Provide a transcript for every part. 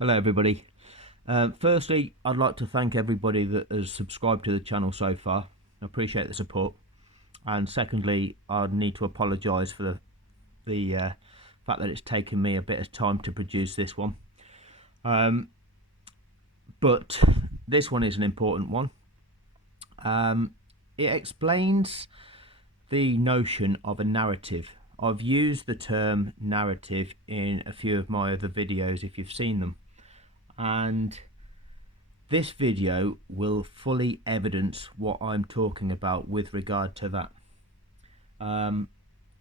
Hello everybody. Firstly, I'd like to thank everybody that has subscribed to the channel so far. I appreciate the support. And secondly, I need to apologise for the fact that it's taken me a bit of time to produce this one. But this one is an important one. It explains the notion of a narrative. I've used the term narrative in a few of my other videos if you've seen them. And this video will fully evidence what I'm talking about with regard to that.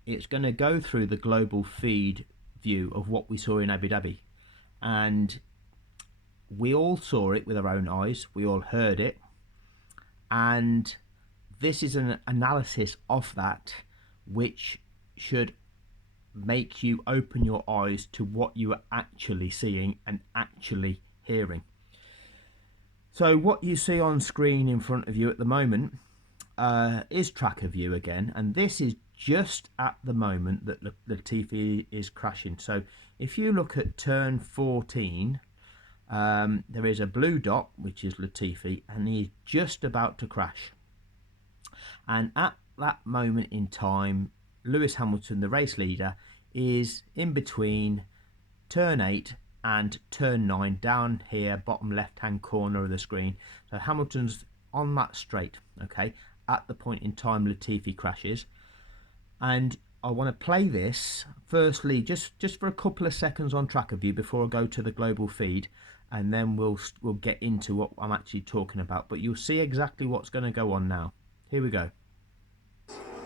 It's going to go through the global feed view of what we saw in Abu Dhabi, and we all saw it with our own eyes, we all heard it, and this is an analysis of that which should make you open your eyes to what you are actually seeing and actually hearing. So what you see on screen in front of you at the moment is tracker view again, and this is just at the moment that the Latifi is crashing. So if you look at turn 14, there is a blue dot which is Latifi, and he's just about to crash. And at that moment in time, Lewis Hamilton, the race leader, is in between turn 8 and turn 9 down here, bottom left hand corner of the screen. So Hamilton's on that straight, okay, at the point in time Latifi crashes. And I want to play this firstly just for a couple of seconds on tracker view before I go to the global feed, and then we'll get into what I'm actually talking about. But you'll see exactly what's going to go on now. Here we go.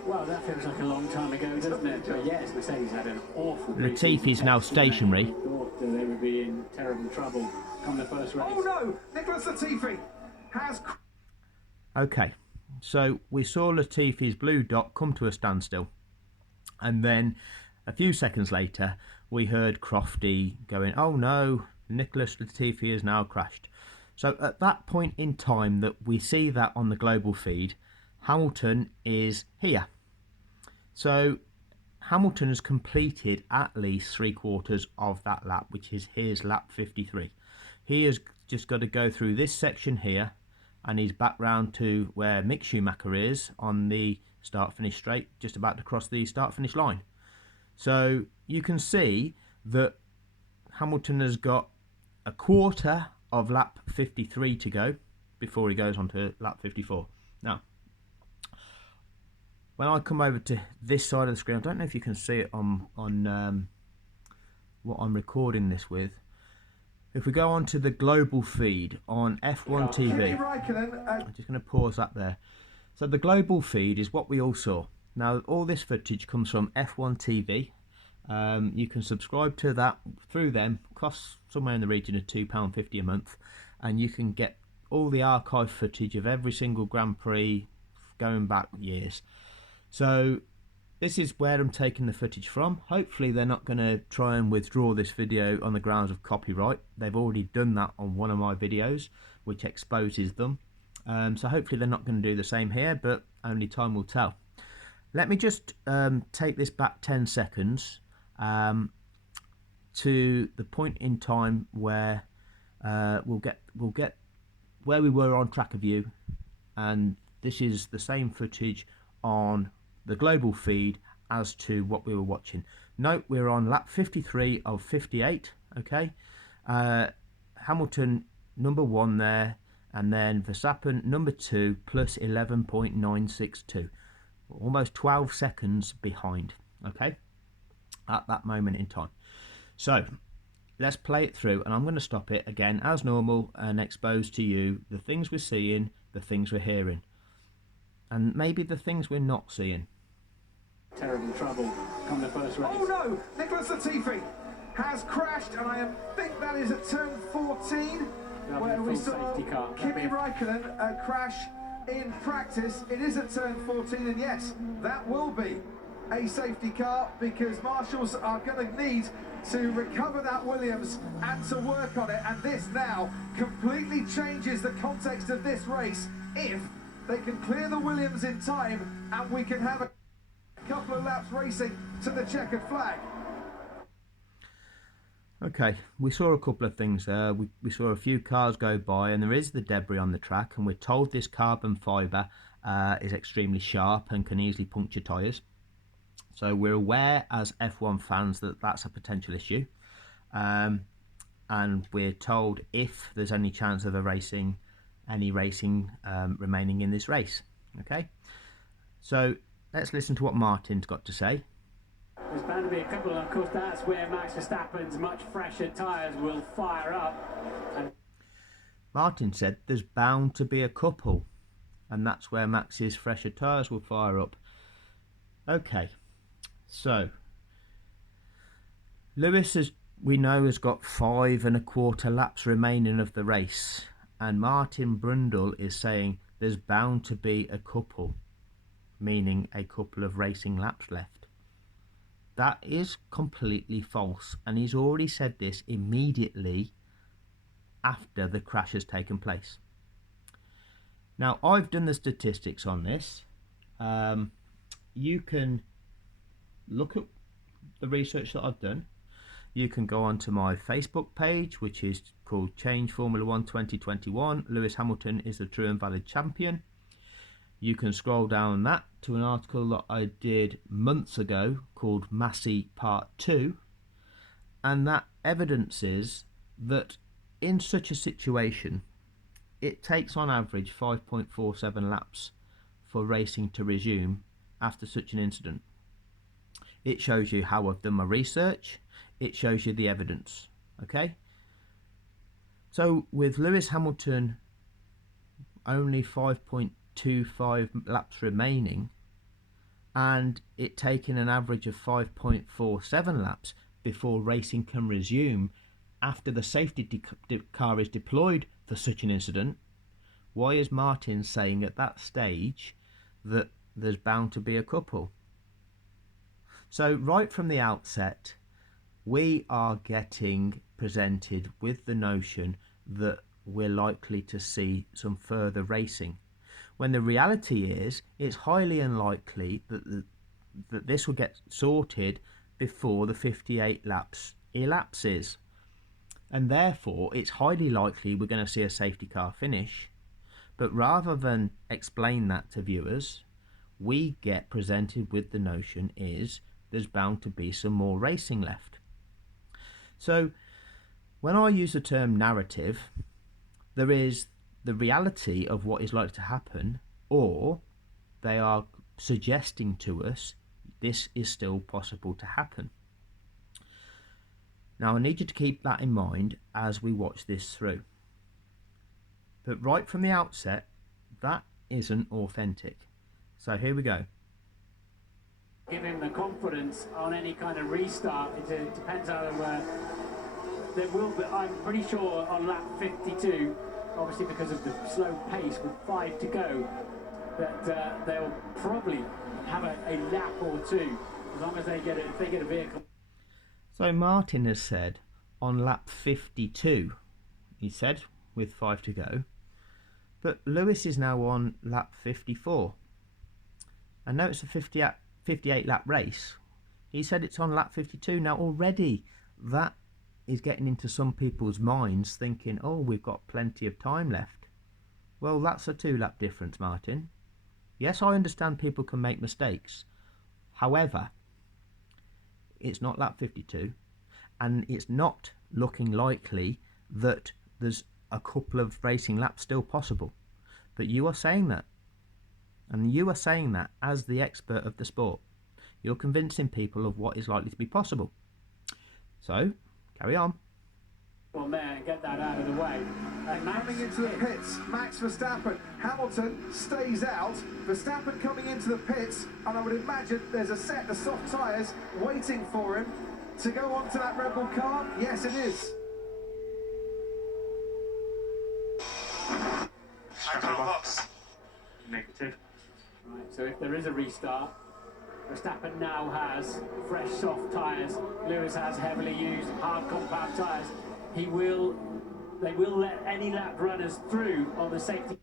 Well, that feels like a long time ago, doesn't it? But yes, Mercedes had an awful. Latifi's now stationary. Thought that they would be in terrible trouble come the first race. Oh no! Nicholas Latifi has. Okay, so we saw Latifi's blue dot come to a standstill, and then a few seconds later we heard Crofty going, "Oh no, Nicholas Latifi has now crashed." So at that point in time that we see that on the global feed, Hamilton is here. So Hamilton has completed at least 3/4 of that lap, which is his lap 53. He has just got to go through this section here, and he's back round to where Mick Schumacher is on the start-finish straight, just about to cross the start-finish line. So you can see that Hamilton has got a quarter of lap 53 to go before he goes on to lap 54. Now, when I come over to this side of the screen, I don't know if you can see it on what I'm recording this with. If we go on to the global feed on F1 TV, I'm just going to pause that there. So the global feed is what we all saw. Now all this footage comes from F1 TV. You can subscribe to that through them. Costs somewhere in the region of £2.50 a month, and you can get all the archive footage of every single Grand Prix going back years. So this is where I'm taking the footage from. Hopefully they're not going to try and withdraw this video on the grounds of copyright. They've already done that on one of my videos, which exposes them. So hopefully they're not going to do the same here, but only time will tell. Let me just take this back 10 seconds to the point in time where we'll get where we were on tracker view, and this is the same footage on the global feed as to what we were watching. Note we're on lap 53 of 58. Okay, Hamilton number 1 there, and then Verstappen number 2 plus 11.962, almost 12 seconds behind. Okay, at that moment in time. So let's play it through, and I'm going to stop it again as normal and expose to you the things we're seeing, the things we're hearing, and maybe the things we're not seeing. Terrible trouble come the first race. Oh no! Nicholas Latifi has crashed, and I think that is at turn 14, where we saw Kimi Raikkonen crash in practice. It is at turn 14, and yes, that will be a safety car, because marshals are going to need to recover that Williams and to work on it. And this now completely changes the context of this race if they can clear the Williams in time, and we can have a couple of laps racing to the checkered flag. Okay, we saw a couple of things there. We saw a few cars go by, and there is the debris on the track, and we're told this carbon fibre is extremely sharp and can easily puncture tyres. So we're aware as F1 fans that that's a potential issue. And we're told if there's any chance of any racing remaining in this race. Okay, so let's listen to what Martin's got to say. There's bound to be a couple, and of course that's where Max Verstappen's much fresher tyres will fire up. And Martin said there's bound to be a couple, and that's where Max's fresher tyres will fire up. Okay, so Lewis, as we know, has got 5.25 laps remaining of the race, and Martin Brundle is saying there's bound to be a couple, meaning a couple of racing laps left. That is completely false, and he's already said this immediately after the crash has taken place. Now, I've done the statistics on this. You can look at the research that I've done. You can go onto my Facebook page, which is called Change Formula 1 2021. Lewis Hamilton is the true and valid champion. You can scroll down that to an article that I did months ago called Massey Part 2, and that evidences that in such a situation it takes on average 5.47 laps for racing to resume after such an incident. It shows you how I've done my research, it shows you the evidence. Okay, so with Lewis Hamilton only 5.25 laps remaining, and it taking an average of 5.47 laps before racing can resume after the safety car is deployed for such an incident, why is Martin saying at that stage that there's bound to be a couple? So right from the outset, we are getting presented with the notion that we're likely to see some further racing, when the reality is it's highly unlikely that this will get sorted before the 58 laps elapses, and therefore it's highly likely we're going to see a safety car finish. But rather than explain that to viewers, we get presented with the notion is there's bound to be some more racing left. So when I use the term narrative, there is the reality of what is likely to happen, or they are suggesting to us this is still possible to happen. Now I need you to keep that in mind as we watch this through. But right from the outset, that isn't authentic. So here we go. give him the confidence on any kind of restart. It depends how there will be. I'm pretty sure on lap 52, obviously because of the slow pace with 5 to go, that they'll probably have a lap or two as long as they get it. If they get a vehicle. So Martin has said on lap 52, he said, with 5 to go, but Lewis is now on lap 54. I know it's a 58 lap race. He said it's on lap 52. Now already that is getting into some people's minds thinking, oh, we've got plenty of time left. Well, that's a 2 lap difference, Martin. Yes, I understand people can make mistakes. However, it's not lap 52, and it's not looking likely that there's a couple of racing laps still possible. But you are saying that, and you are saying that as the expert of the sport. You're convincing people of what is likely to be possible. So, carry on. Well, there, get that out of the way. Coming into the pits, Max Verstappen. Hamilton stays out. Verstappen coming into the pits, and I would imagine there's a set of soft tyres waiting for him to go onto that Red Bull car. Yes, it is. Negative. Right, so if there is a restart, Verstappen now has fresh soft tyres. Lewis has heavily used hard compound tyres. They will let any lap runners through on the safety.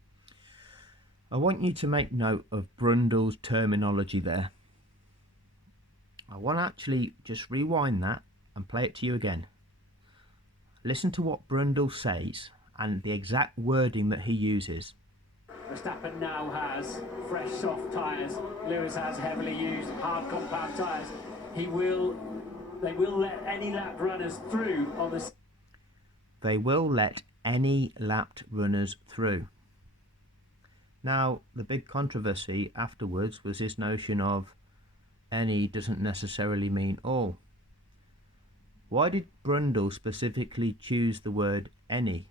I want you to make note of Brundle's terminology there. I want to actually just rewind that and play it to you again. Listen to what Brundle says and the exact wording that he uses. Verstappen now has fresh soft tyres. Lewis has heavily used hard compound tyres. They will let any lap runners through on the... They will let any lapped runners through. Now, the big controversy afterwards was this notion of any doesn't necessarily mean all. Why did Brundle specifically choose the word any?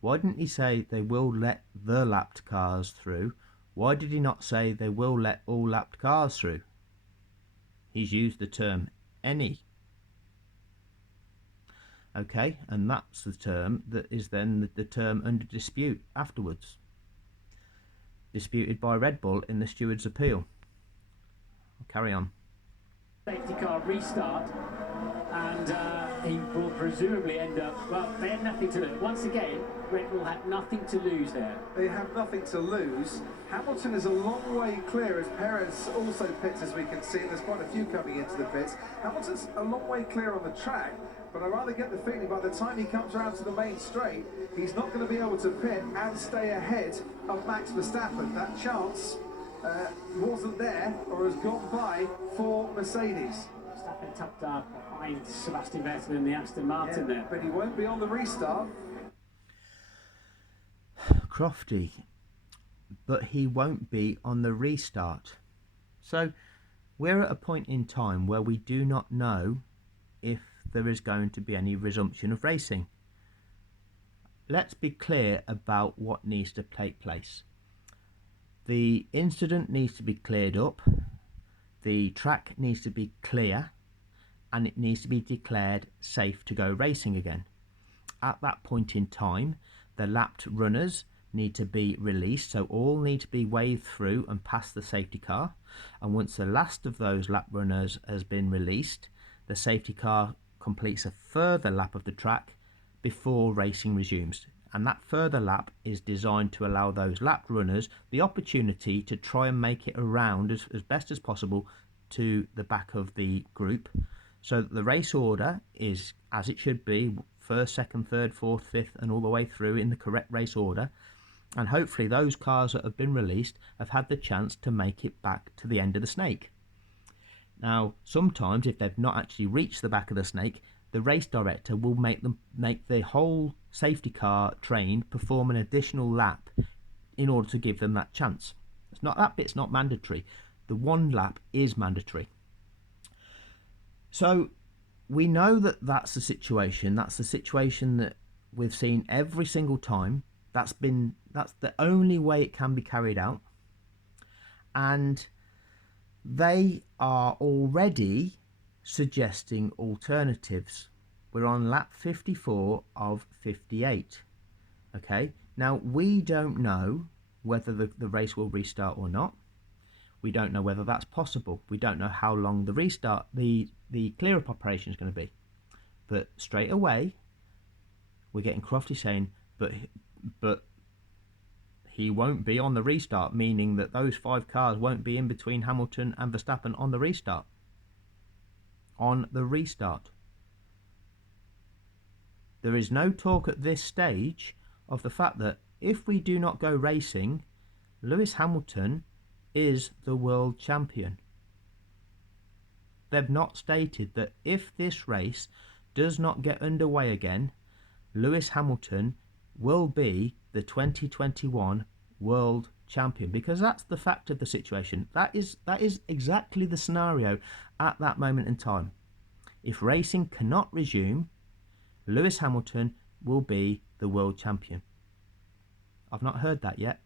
Why didn't he say they will let the lapped cars through? Why did he not say they will let all lapped cars through? He's used the term any. Okay, and that's the term that is then the term under dispute afterwards. Disputed by Red Bull in the steward's appeal. I'll carry on. Safety car restart, and he will presumably end up, well, they had nothing to lose. Once again, Red Bull had nothing to lose there. They have nothing to lose. Hamilton is a long way clear as Perez also pits, as we can see. There's quite a few coming into the pits. Hamilton's a long way clear on the track, but I rather get the feeling by the time he comes around to the main straight, he's not going to be able to pit and stay ahead of Max Verstappen. That chance wasn't there or has gone by for Mercedes. Verstappen tucked up behind Sebastian Vettel in the Aston Martin there. But he won't be on the restart. Crofty, but he won't be on the restart. So we're at a point in time where we do not know if there is going to be any resumption of racing. Let's be clear about what needs to take place. The incident needs to be cleared up, the track needs to be clear, and it needs to be declared safe to go racing again. At that point in time, the lapped runners need to be released, so all need to be waved through and past the safety car, and once the last of those lap runners has been released, the safety car completes a further lap of the track before racing resumes. And that further lap is designed to allow those lap runners the opportunity to try and make it around as best as possible to the back of the group, so that the race order is as it should be: first, second, third, fourth, fifth, and all the way through in the correct race order. And hopefully those cars that have been released have had the chance to make it back to the end of the snake. Now, sometimes if they've not actually reached the back of the snake, the race director will make the whole safety car train perform an additional lap in order to give them that chance. It's not, that bit's not mandatory. The one lap is mandatory. So we know that that's the situation. That's the situation that we've seen every single time. That's the only way it can be carried out. And they are already suggesting alternatives. We're on lap 54 of 58. Okay, now we don't know whether the race will restart or not. We don't know whether that's possible. We don't know how long the restart, the clear up operation is going to be. But straight away, we're getting Crofty saying, but he won't be on the restart, meaning that those 5 cars won't be in between Hamilton and Verstappen on the restart. On the restart. There is no talk at this stage of the fact that if we do not go racing, Lewis Hamilton is the world champion. They've not stated that if this race does not get underway again, Lewis Hamilton will be the 2021 world champion, because that's the fact of the situation. That is exactly the scenario at that moment in time. If racing cannot resume, Lewis Hamilton will be the world champion. I've not heard that yet.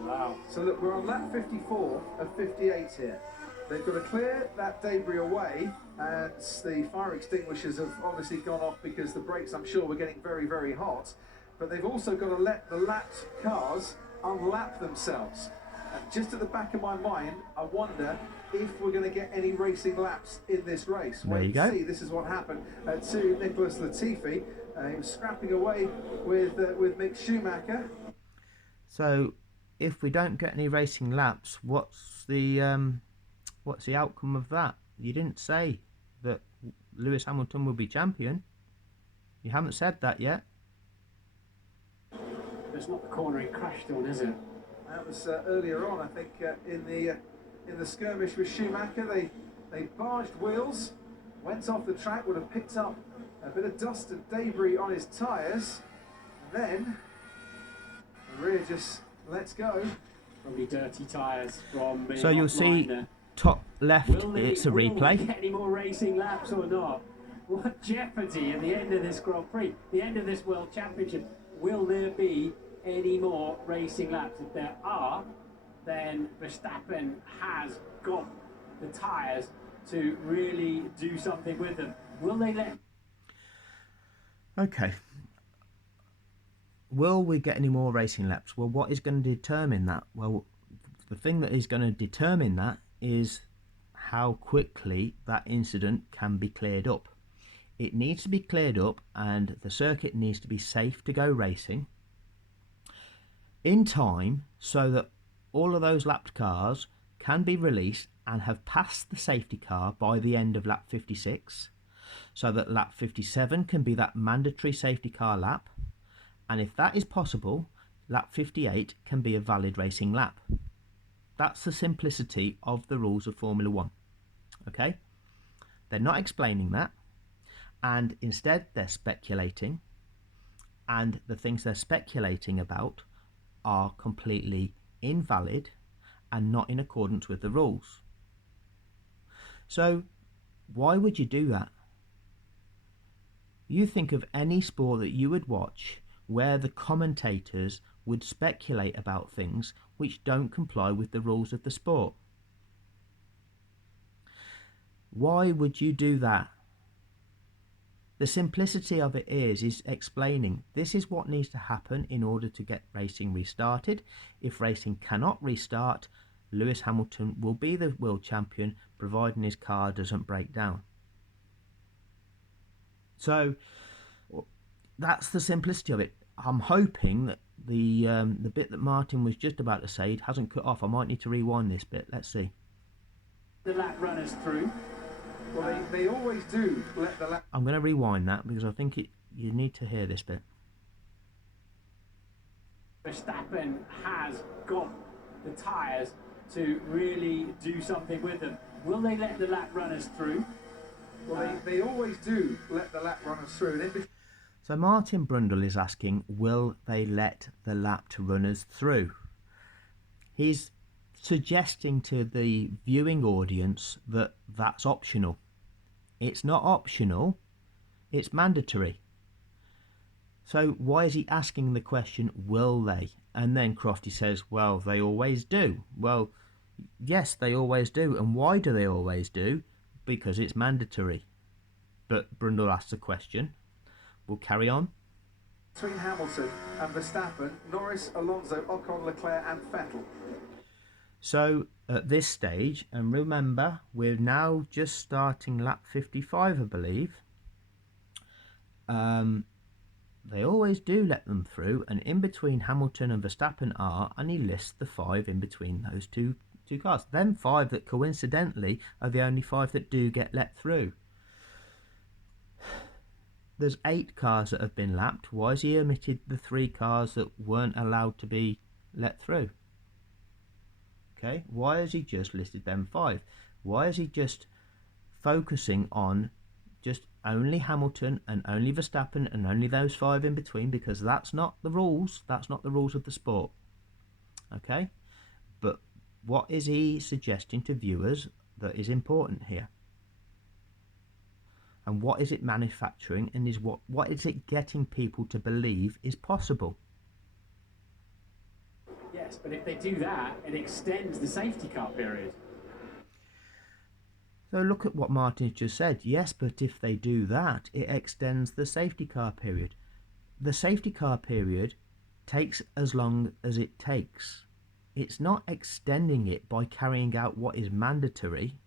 Wow. So look, we're on lap 54 of 58 here. They've got to clear that debris away, and the fire extinguishers have obviously gone off because the brakes, I'm sure, were getting very, very hot. But they've also got to let the lapped cars unlap themselves. And just at the back of my mind, I wonder if we're going to get any racing laps in this race. There you go. See, this is what happened to Nicholas Latifi. He was scrapping away with Mick Schumacher. So, if we don't get any racing laps, what's the outcome of that? You didn't say that Lewis Hamilton will be champion. You haven't said that yet. It's not the corner he crashed on, is it? That was earlier on, I think, in the skirmish with Schumacher. They barged wheels, went off the track, would have picked up a bit of dust and debris on his tyres. Then the rear just lets go. Probably dirty tyres from me. So you'll see top left, it's a Will replay. they get any more racing laps or not? What jeopardy at the end of this Grand Prix, the end of this World Championship. Will there be any more racing laps? If there are, then Verstappen has got the tyres to really do something with them. Will they let... Okay. Will we get any more racing laps? Well, what is going to determine that? Well, the thing that is going to determine that is how quickly that incident can be cleared up. It needs to be cleared up, and the circuit needs to be safe to go racing in time so that all of those lapped cars can be released and have passed the safety car by the end of lap 56, so that lap 57 can be that mandatory safety car lap, and if that is possible, lap 58 can be a valid racing lap. That's the simplicity of the rules of Formula 1. Okay? They're not explaining that, and instead they're speculating, and the things they're speculating about are completely invalid and not in accordance with the rules. So why would you do that? You think of any sport that you would watch where the commentators would speculate about things which don't comply with the rules of the sport. Why would you do that? The simplicity of it is explaining this is what needs to happen in order to get racing restarted. If racing cannot restart, Lewis Hamilton will be the world champion providing his car doesn't break down. So that's the simplicity of it. I'm hoping that the bit that Martin was just about to say hasn't cut off. I might need to rewind this bit. Let's see. The lap runners through. Well, they always do let the lap... I'm going to rewind that because I think you need to hear this bit. Verstappen has got the tyres to really do something with them. Will they let the lap runners through? Well, they always do let the lap runners through. So Martin Brundle is asking, will they let the lapped runners through? He's suggesting to the viewing audience that that's optional. It's not optional, it's mandatory. So why is he asking the question, will they? And then Crofty says, well, they always do. Well, yes, they always do. And why do they always do? Because it's mandatory. But Brundle asks a question. We'll carry on. Between Hamilton and Verstappen, Norris, Alonso, Ocon, Leclerc and Vettel. So at this stage, and remember, we're now just starting lap 55, I believe. They always do let them through, and in between Hamilton and Verstappen are, and he lists the 5 in between those two cars. Them 5 that coincidentally are the only 5 that do get let through. There's 8 cars that have been lapped. Why has he omitted the 3 cars that weren't allowed to be let through? Okay, why has he just listed them 5? Why is he just focusing on just only Hamilton and only Verstappen and only those 5 in between? Because that's not the rules. That's not the rules of the sport. Okay, but what is he suggesting to viewers that is important here? And what is it manufacturing, and is what is it getting people to believe is possible? Yes, but if they do that, it extends the safety car period. So look at what Martin's just said. Yes, but if they do that, it extends the safety car period. The safety car period takes as long as it takes. It's not extending it by carrying out what is mandatory.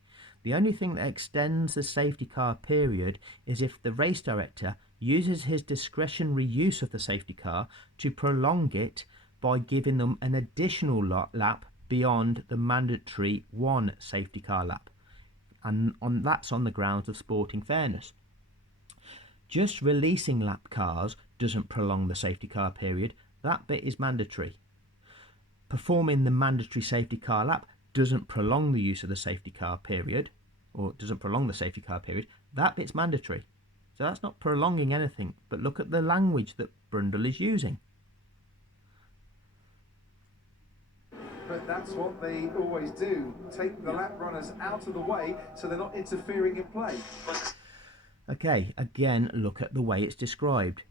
The only thing that extends the safety car period is if the race director uses his discretionary use of the safety car to prolong it by giving them an additional lap beyond the mandatory 1 safety car lap. and that's on the grounds of sporting fairness. Just releasing lap cars doesn't prolong the safety car period. That bit is mandatory. Performing the mandatory safety car lap doesn't prolong the use of the safety car period, or doesn't prolong the safety car period. That bit's mandatory. So that's not prolonging anything, but look at the language that Brundle is using. But that's what they always do. Take the lap runners out of the way so they're not interfering in play. Okay, again, look at the way it's described.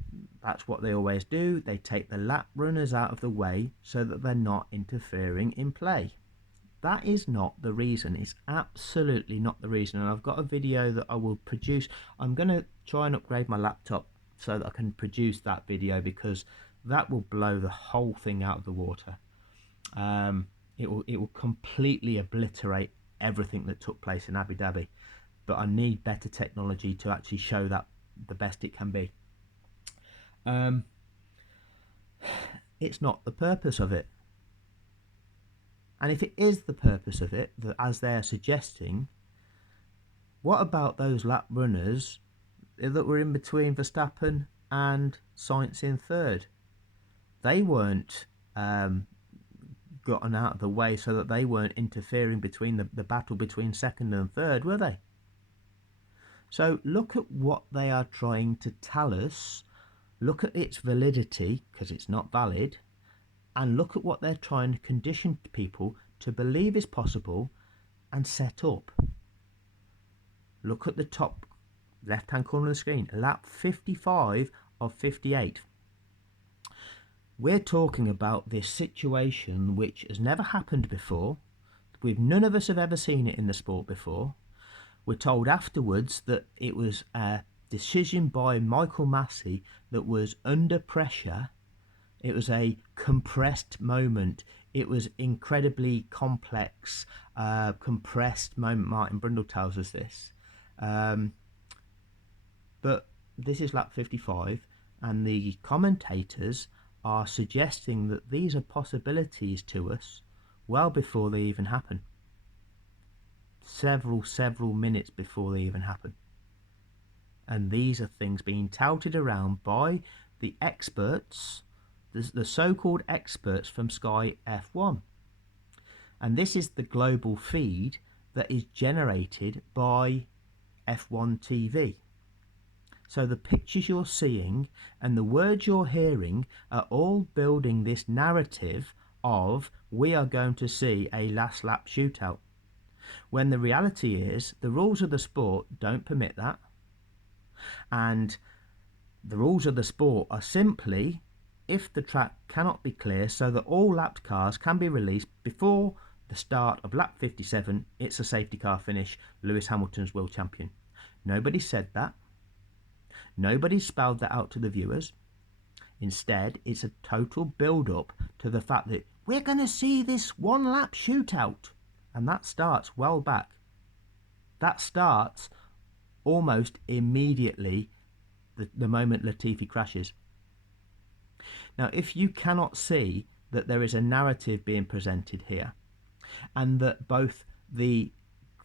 That's what they always do. They take the lap runners out of the way so that they're not interfering in play. That is not the reason. It's absolutely not the reason. And I've got a video that I will produce. I'm going to try and upgrade my laptop so that I can produce that video, because that will blow the whole thing out of the water. It will completely obliterate everything that took place in Abu Dhabi. But I need better technology to actually show that the best it can be. It's not the purpose of it. And if it is the purpose of it, as they're suggesting, what about those lap runners that were in between Verstappen and Sainz in third? They weren't gotten out of the way so that they weren't interfering between the battle between second and third, were they? So look at what they are trying to tell us, look at its validity, because it's not valid, and look at what they're trying to condition people to believe is possible and set up. Look at the top left-hand corner of the screen, lap 55 of 58. We're talking about this situation which has never happened before. None of us have ever seen it in the sport before. We're told afterwards that it was a decision by Michael Massey that was under pressure. It was a compressed moment. It was incredibly complex, compressed moment. Martin Brundle tells us this. But this is lap 55, and the commentators are suggesting that these are possibilities to us well before they even happen. Several minutes before they even happen. And these are things being touted around by the experts, the so-called experts from Sky F1. And this is the global feed that is generated by F1 TV. So the pictures you're seeing and the words you're hearing are all building this narrative of we are going to see a last lap shootout. When the reality is the rules of the sport don't permit that. And the rules of the sport are simply, if the track cannot be clear so that all lapped cars can be released before the start of lap 57, it's a safety car finish, Lewis Hamilton's world champion. Nobody said that. Nobody spelled that out to the viewers. Instead, it's a total build-up to the fact that we're going to see this one-lap shootout. And that starts well back. That starts almost immediately the moment Latifi crashes. Now, if you cannot see that there is a narrative being presented here, and that both the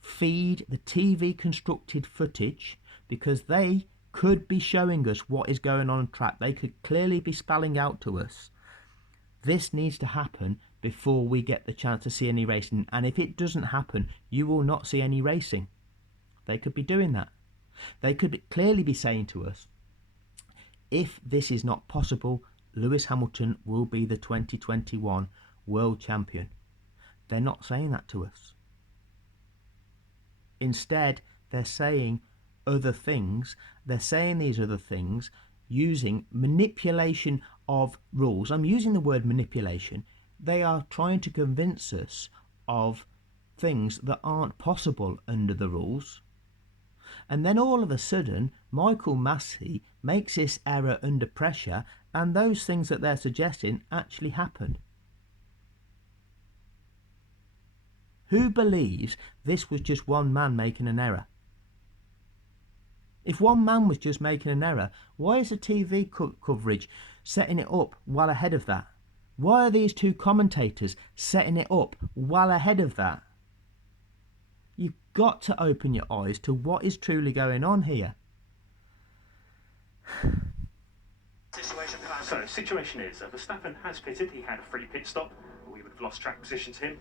feed, the TV constructed footage, because they could be showing us what is going on track, they could clearly be spelling out to us, this needs to happen before we get the chance to see any racing. And if it doesn't happen, you will not see any racing. They could be doing that. They could clearly be saying to us, if this is not possible, Lewis Hamilton will be the 2021 world champion. They're not saying that to us. Instead, they're saying other things. They're saying these other things using manipulation of rules. I'm using the word manipulation. They are trying to convince us of things that aren't possible under the rules. And then all of a sudden, Michael Massey makes this error under pressure, and those things that they're suggesting actually happen. Who believes this was just one man making an error? If one man was just making an error, why is the TV coverage setting it up well ahead of that? Why are these two commentators setting it up well ahead of that? You've got to open your eyes to what is truly going on here. So, situation is, Verstappen has pitted. He had a free pit stop. We would have lost track position to him.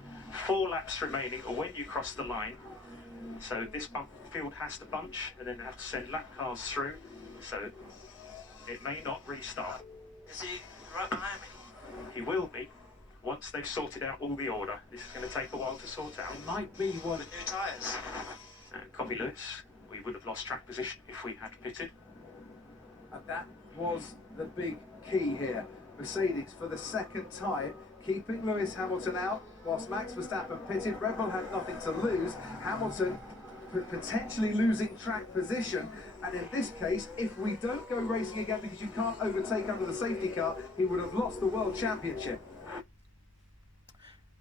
4 laps remaining when you cross the line. So this field has to bunch, and then they have to send lap cars through. So it may not restart. Is he right behind me? He will be, once they've sorted out all the order. This is going to take a while to sort out. It might be one. New tyres. Copy Lewis. We would have lost track position if we had pitted. And that was the big key here. Mercedes, for the second time, keeping Lewis Hamilton out, whilst Max Verstappen pitted. Red Bull had nothing to lose. Hamilton potentially losing track position. And in this case, if we don't go racing again because you can't overtake under the safety car, he would have lost the World Championship.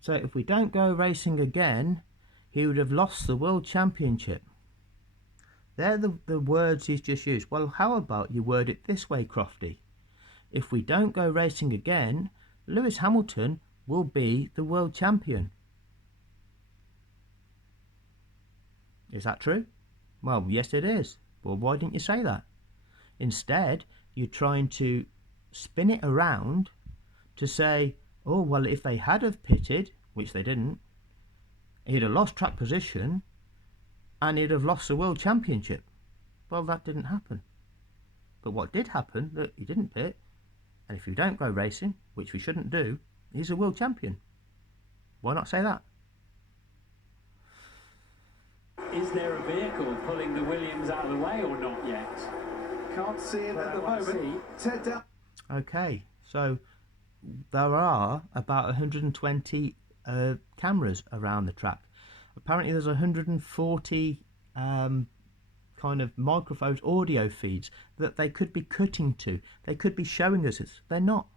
So if we don't go racing again, he would have lost the World Championship. They're the words he's just used. Well, how about you word it this way, Crofty? If we don't go racing again, Lewis Hamilton will be the world champion. Is that true? Well, yes it is. Well, why didn't you say that? Instead, you're trying to spin it around to say, oh, well, if they had have pitted, which they didn't, he'd have lost track position and he'd have lost the world championship. Well, that didn't happen. But what did happen, look, he didn't pit, and if you don't go racing, which we shouldn't do, he's a world champion. Why not say that? Is there a vehicle pulling the Williams out of the way or not yet? Can't see it Well, at the I won't moment. Ted down. Okay, so there are about 120 cameras around the track. Apparently there's 140 kind of microphones, audio feeds that they could be cutting to. They could be showing us this. They're not.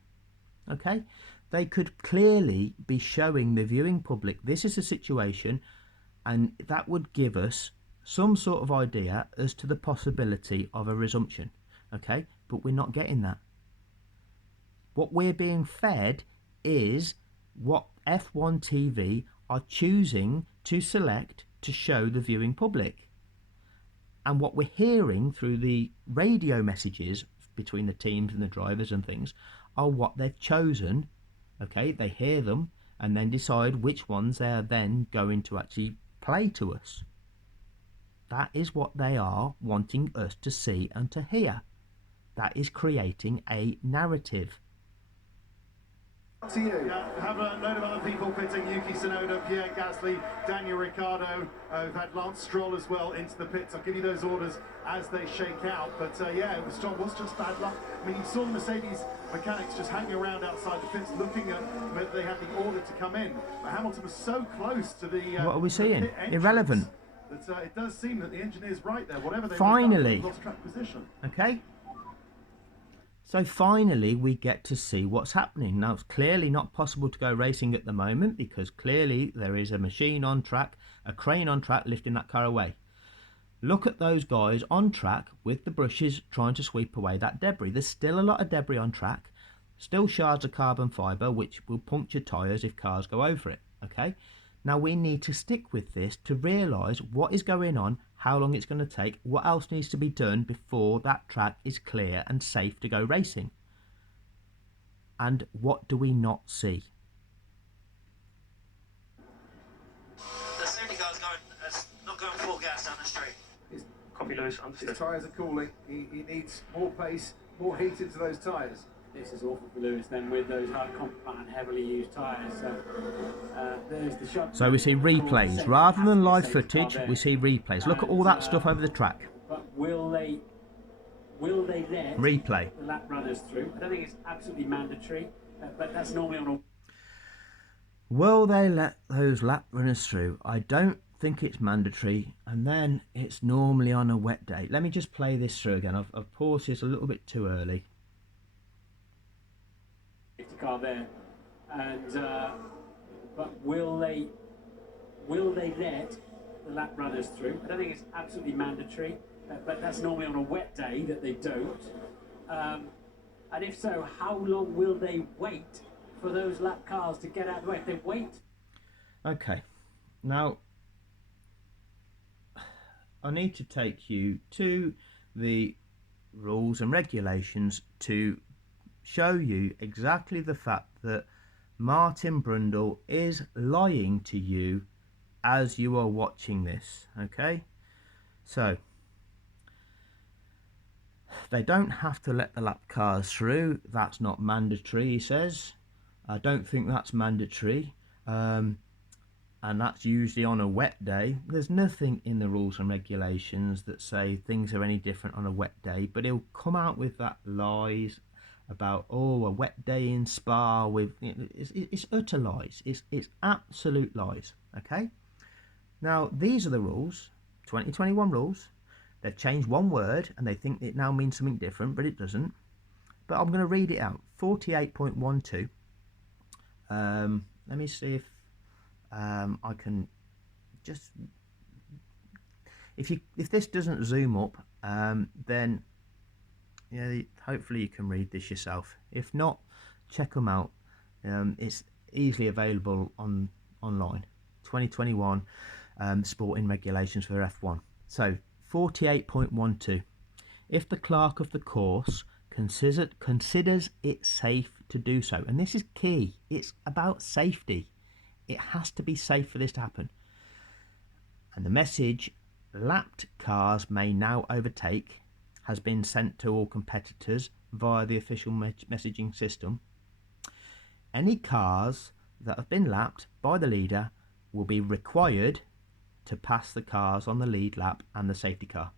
Okay? They could clearly be showing the viewing public this is a situation, and that would give us some sort of idea as to the possibility of a resumption. Okay? But we're not getting that. What we're being fed is what F1 TV are choosing to select to show the viewing public. And what we're hearing through the radio messages between the teams and the drivers and things are what they've chosen. Okay, they hear them and then decide which ones they are then going to actually play to us. That is what they are wanting us to see and to hear. That is creating a narrative. To you. Yeah, have a load of other people pitting. Yuki Tsunoda, Pierre Gasly, Daniel Ricciardo. We've had Lance Stroll as well into the pits. I'll give you those orders as they shake out. But yeah, it was just bad luck. I mean, you saw the Mercedes mechanics just hanging around outside the pits looking at whether they had the order to come in. But Hamilton was so close to the What are we seeing? pit entrance Irrelevant. That it does seem that the engineer's right there. Whatever they Finally. lost track position. Okay? So finally we get to see what's happening. Now it's clearly not possible to go racing at the moment because clearly there is a machine on track, a crane on track lifting that car away. Look at those guys on track with the brushes trying to sweep away that debris. There's still a lot of debris on track, still shards of carbon fibre which will puncture tyres if cars go over it. Okay? Now we need to stick with this to realise what is going on, how long it's going to take, what else needs to be done before that track is clear and safe to go racing. And what do we not see? The safety car's not going full gas down the straight. Copy Lewis, His understood. tyres are cooling. He needs more pace, more heat into those tyres. This is awful for Lewis then with those hard compact and heavily used tyres. So there's the shot. So we see replays. Rather than live footage, we see replays. Look at all that stuff over the track. But will they let Replay. the lap runners through? I don't think it's absolutely mandatory, but that's normally on a... Will they let those lap runners through? I don't think it's mandatory, and then it's normally on a wet day. Let me just play this through again. I've paused this a little bit too early. safety car there, and but will they let the lap runners through? I don't think it's absolutely mandatory, but that's normally on a wet day that they don't. And if so, how long will they wait for those lap cars to get out of the way? If they wait, Okay, now I need to take you to the rules and regulations to show you exactly the fact that Martin Brundle is lying to you as you are watching this. Okay, so they don't have to let the lap cars through. That's not mandatory, he says. I don't think that's mandatory, and that's usually on a wet day. There's nothing in the rules and regulations that say things are any different on a wet day, but he'll come out with that lies about, oh, a wet day in Spa with, it's utter lies. It's absolute lies. Okay, now these are the rules, 2021 rules. They've changed one word and they think it now means something different, but it doesn't. But I'm going to read it out. 48.12. Let me see if I can just, if this doesn't zoom up, then yeah, hopefully you can read this yourself. If not, check them out. It's easily available online. 2021 sporting regulations for F1. So 48.12. If the clerk of the course considers it safe to do so, and this is key, it's about safety. It has to be safe for this to happen. And the message, lapped cars may now overtake, has been sent to all competitors via the official messaging system. Any cars that have been lapped by the leader will be required to pass the cars on the lead lap and the safety car.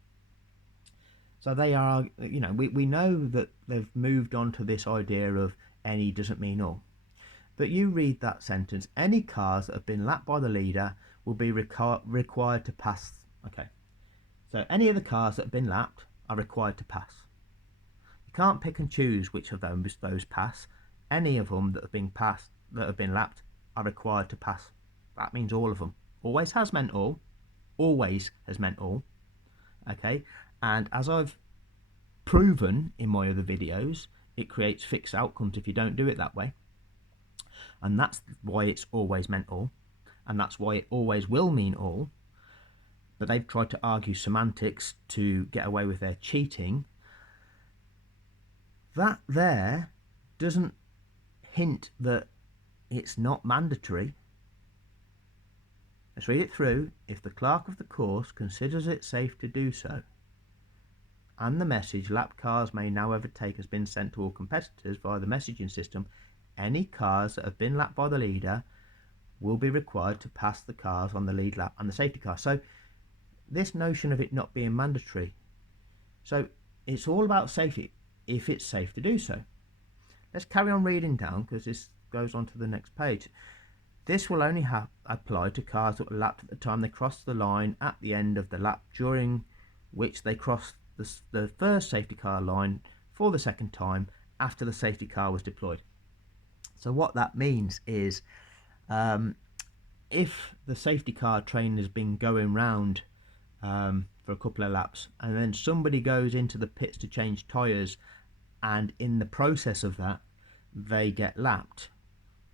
So they are, you know, we know that they've moved on to this idea of any doesn't mean all. But you read that sentence, any cars that have been lapped by the leader will be required to pass. Okay, so any of the cars that have been lapped are required to pass. You can't pick and choose which of those pass. Any of them that have been passed, that have been lapped, are required to pass. That means all of them. Always has meant all. Always has meant all. Okay, and as I've proven in my other videos, it creates fixed outcomes if you don't do it that way. And that's why it's always meant all, and that's why it always will mean all. But they've tried to argue semantics to get away with their cheating. That there doesn't hint that it's not mandatory. Let's read it through. If the clerk of the course considers it safe to do so, and the message lap cars may now overtake has been sent to all competitors via the messaging system, any cars that have been lapped by the leader will be required to pass the cars on the lead lap and the safety car. So this notion of it not being mandatory, so it's all about safety if it's safe to do so. Let's carry on reading down because this goes on to the next page. This will only apply to cars that were lapped at the time they crossed the line at the end of the lap, during which they crossed the first safety car line for the second time after the safety car was deployed. So what that means is, if the safety car train has been going round for a couple of laps, and then somebody goes into the pits to change tyres, and in the process of that they get lapped,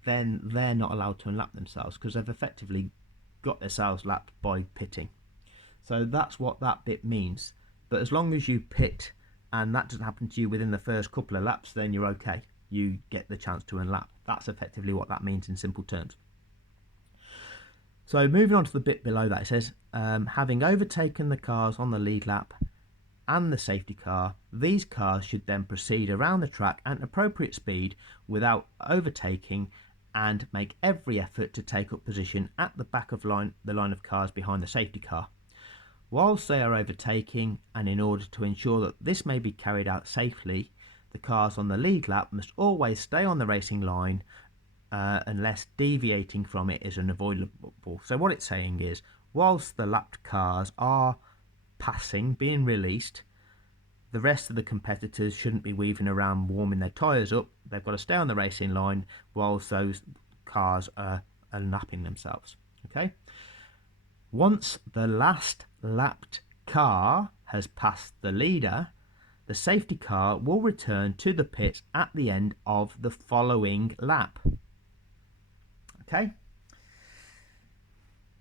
then they're not allowed to unlap themselves because they've effectively got themselves lapped by pitting. So that's what that bit means. But as long as you pit and that doesn't happen to you within the first couple of laps, then you're okay. You get the chance to unlap. That's effectively what that means in simple terms. So moving on to the bit below that, it says, having overtaken the cars on the lead lap and the safety car, these cars should then proceed around the track at an appropriate speed without overtaking, and make every effort to take up position at the back of the line of cars behind the safety car. Whilst they are overtaking, and in order to ensure that this may be carried out safely, the cars on the lead lap must always stay on the racing line unless deviating from it is unavoidable. So what it's saying is, whilst the lapped cars are passing, being released, the rest of the competitors shouldn't be weaving around warming their tyres up. They've got to stay on the racing line whilst those cars are lapping themselves. Okay. Once the last lapped car has passed the leader, the safety car will return to the pits at the end of the following lap. Okay.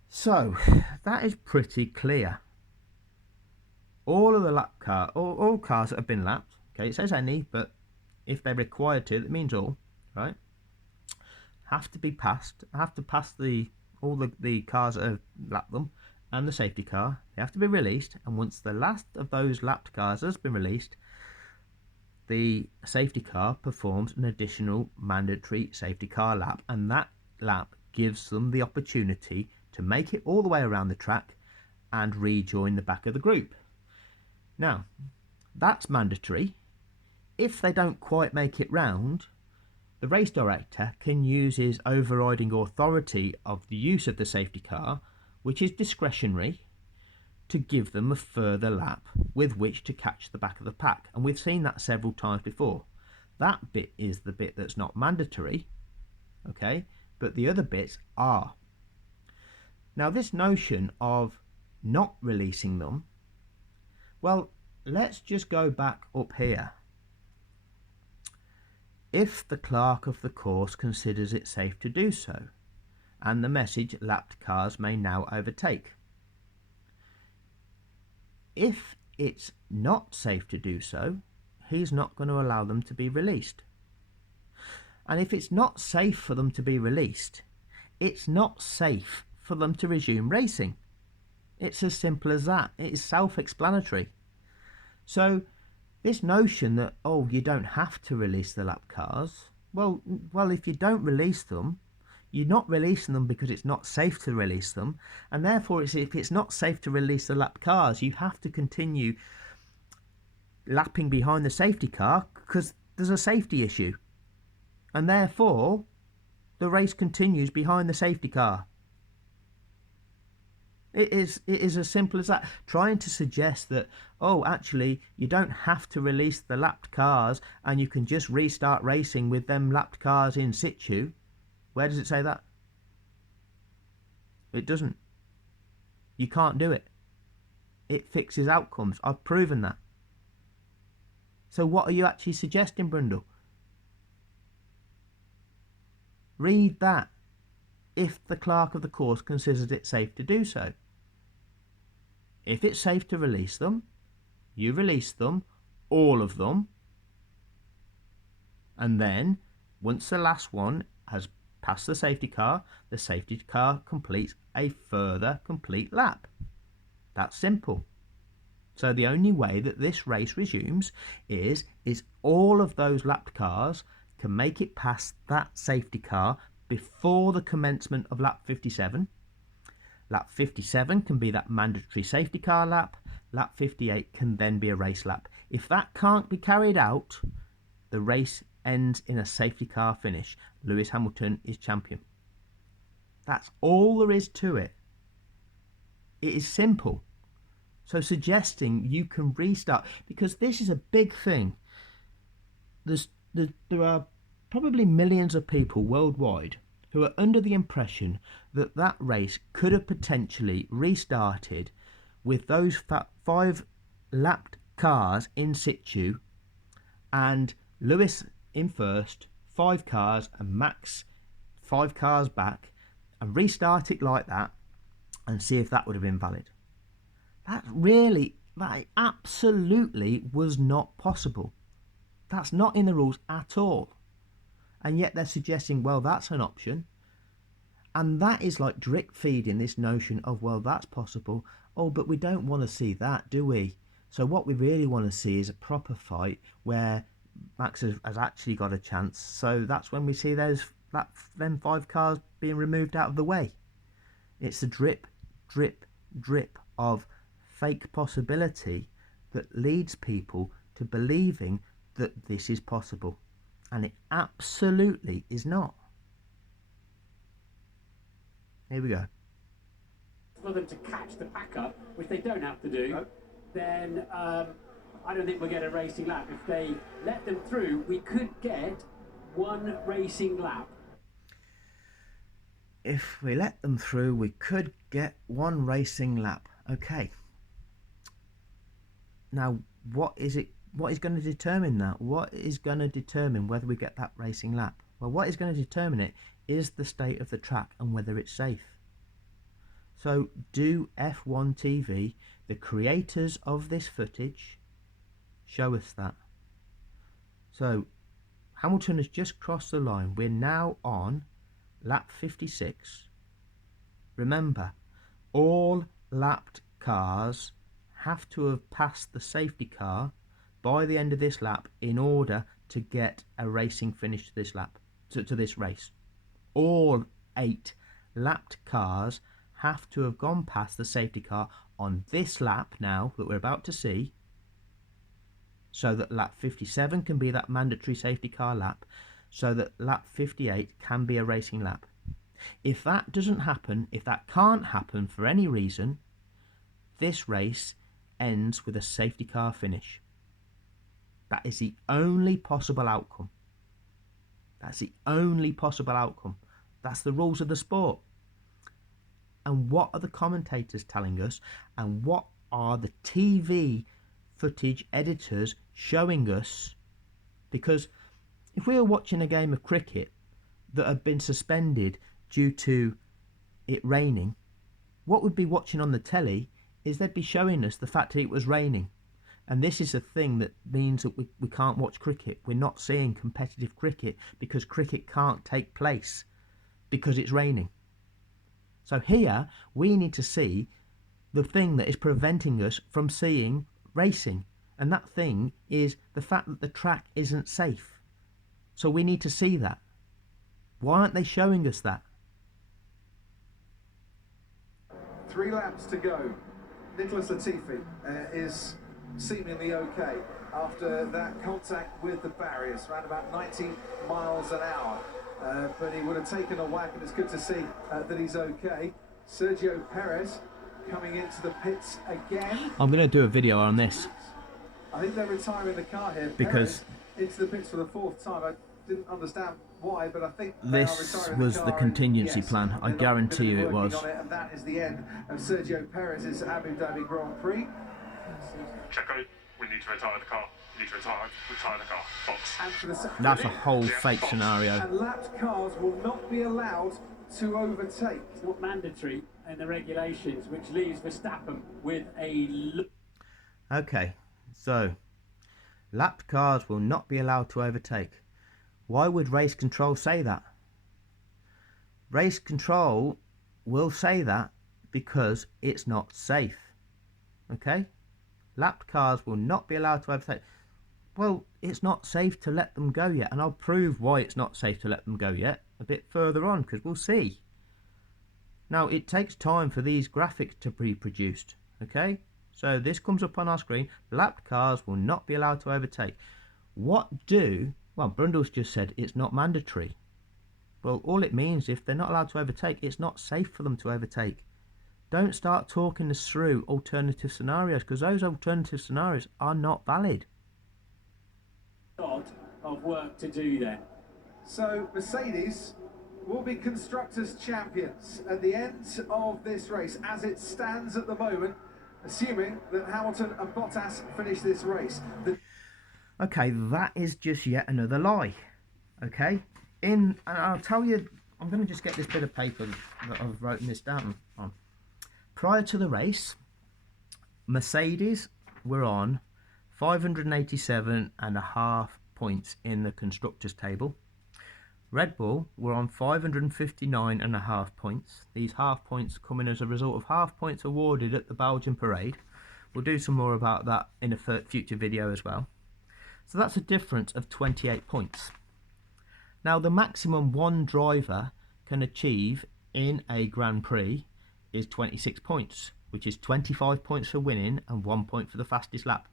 So that is pretty clear. all of the all cars that have been lapped, okay, it says any, but if they're required to, that means all, right, have to pass all the cars that have lapped them and the safety car. They have to be released, and once the last of those lapped cars has been released, the safety car performs an additional mandatory safety car lap, and that lap gives them the opportunity to make it all the way around the track and rejoin the back of the group. Now, that's mandatory. If they don't quite make it round, the race director can use his overriding authority of the use of the safety car, which is discretionary, to give them a further lap with which to catch the back of the pack. And we've seen that several times before. That bit is the bit that's not mandatory, okay, but the other bits are. Now, this notion of not releasing them, well, let's just go back up here. If the clerk of the course considers it safe to do so, and the message lapped cars may now overtake. If it's not safe to do so, he's not going to allow them to be released. And if it's not safe for them to be released, it's not safe for them to resume racing. It's as simple as that. It is self-explanatory. So this notion that, oh, you don't have to release the lap cars, well, if you don't release them, you're not releasing them because it's not safe to release them, and therefore if it's not safe to release the lap cars, you have to continue lapping behind the safety car because there's a safety issue, and therefore the race continues behind the safety car. It is as simple as that. Trying to suggest that, oh, actually, you don't have to release the lapped cars and you can just restart racing with them lapped cars in situ. Where does it say that? It doesn't. You can't do it. It fixes outcomes. I've proven that. So what are you actually suggesting, Brundle? Read that. If the clerk of the course considers it safe to do so. If it's safe to release them, you release them, all of them, and then once the last one has passed the safety car completes a further complete lap. That's simple. So the only way that this race resumes is all of those lapped cars can make it past that safety car before the commencement of lap 57. Lap 57 can be that mandatory safety car lap. Lap 58 can then be a race lap. If that can't be carried out, the race ends in a safety car finish. Lewis Hamilton is champion. That's all there is to it. It is simple. So suggesting you can restart, because this is a big thing. There are probably millions of people worldwide who are under the impression that that race could have potentially restarted with those 5 lapped cars in situ and Lewis in first, 5 cars, and Max 5 cars back, and restart it like that and see if that would have been valid. That absolutely was not possible. That's not in the rules at all. And yet they're suggesting, well, that's an option. And that is like drip feeding this notion of, well, that's possible. Oh, but we don't want to see that, do we? So what we really want to see is a proper fight where Max has actually got a chance. So that's when we see them 5 cars being removed out of the way. It's the drip, drip, drip of fake possibility that leads people to believing that this is possible. And it absolutely is not. Here we go. For them to catch the pack up, which they don't have to do, then I don't think we'll get a racing lap. If they let them through, we could get 1 racing lap. If we let them through, we could get 1 racing lap. Okay. Now, what is going to determine that? What is going to determine whether we get that racing lap? Well, what is going to determine it is the state of the track and whether it's safe. So do F1 TV, the creators of this footage, show us that. So Hamilton has just crossed the line. We're now on lap 56. Remember, all lapped cars have to have passed the safety car by the end of this lap in order to get a racing finish to this lap, to this race. All 8 lapped cars have to have gone past the safety car on this lap now that we're about to see, so that lap 57 can be that mandatory safety car lap, so that lap 58 can be a racing lap. If that doesn't happen, if that can't happen for any reason, this race ends with a safety car finish. That is the only possible outcome. That's the only possible outcome. That's the rules of the sport. And what are the commentators telling us? And what are the TV footage editors showing us? Because if we were watching a game of cricket that had been suspended due to it raining, what we'd be watching on the telly is they'd be showing us the fact that it was raining. And this is a thing that means that we can't watch cricket. We're not seeing competitive cricket because cricket can't take place because it's raining. So here we need to see the thing that is preventing us from seeing racing. And that thing is the fact that the track isn't safe. So we need to see that. Why aren't they showing us that? 3 laps to go. Nicholas Latifi is seemingly okay after that contact with the barriers, around about 90 miles an hour. But he would have taken a whack, and it's good to see that he's okay. Sergio Perez coming into the pits again. I'm going to do a video on this. I think they're retiring the car here. Because Perez into the pits for the 4th time. I didn't understand why, but I think this was the contingency plan. I guarantee you it was. And that is the end of Sergio Perez's Abu Dhabi Grand Prix. Checo, we need to retire the car. We need to retire the car. Fox. That's a whole fake scenario. And lapped cars will not be allowed to overtake. It's not mandatory in the regulations, which leaves Verstappen with a... Okay, so lapped cars will not be allowed to overtake. Why would race control say that? Race control will say that because it's not safe. Okay? Lapped cars will not be allowed to overtake. Well, it's not safe to let them go yet, and I'll prove why it's not safe to let them go yet a bit further on, because we'll see. Now, it takes time for these graphics to be produced. Okay? So this comes up on our screen. Lapped cars will not be allowed to overtake. Well, Brundle's just said it's not mandatory. Well, all it means, if they're not allowed to overtake, it's not safe for them to overtake. Don't start talking us through alternative scenarios, because those alternative scenarios are not valid. lot of work to do there. So Mercedes will be Constructors' champions at the end of this race, as it stands at the moment, assuming that Hamilton and Bottas finish this race. Okay, that is just yet another lie. Okay, and I'll tell you, I'm going to just get this bit of paper that I've written this down on. Prior to the race, Mercedes were on 587.5 points in the Constructors' table. Red Bull were on 559.5 points. These half points coming as a result of half points awarded at the Belgian parade. We'll do some more about that in a future video as well. So that's a difference of 28 points. Now, the maximum one driver can achieve in a Grand Prix is 26 points, which is 25 points for winning and 1 point for the fastest lap.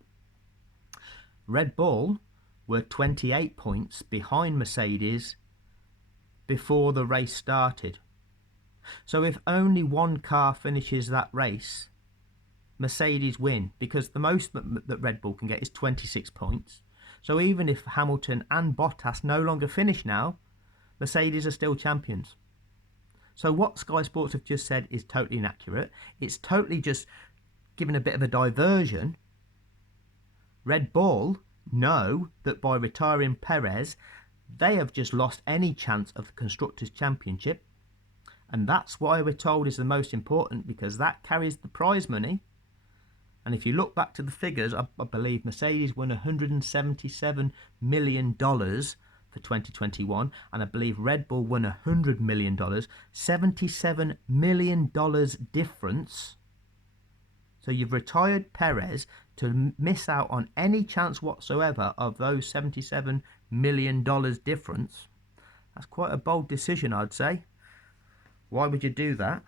Red Bull were 28 points behind Mercedes before the race started. So if only one car finishes that race, Mercedes win, because the most that Red Bull can get is 26 points. So even if Hamilton and Bottas no longer finish now, Mercedes are still champions. So what Sky Sports have just said is totally inaccurate. It's totally just given a bit of a diversion. Red Bull know that by retiring Perez, they have just lost any chance of the Constructors' Championship. And that's why we're told is the most important, because that carries the prize money. And if you look back to the figures, I believe Mercedes won $177 million for 2021, and I believe Red Bull won $100 million. $77 million difference. So you've retired Perez to miss out on any chance whatsoever of those $77 million difference. That's quite a bold decision, I'd say. Why would you do that?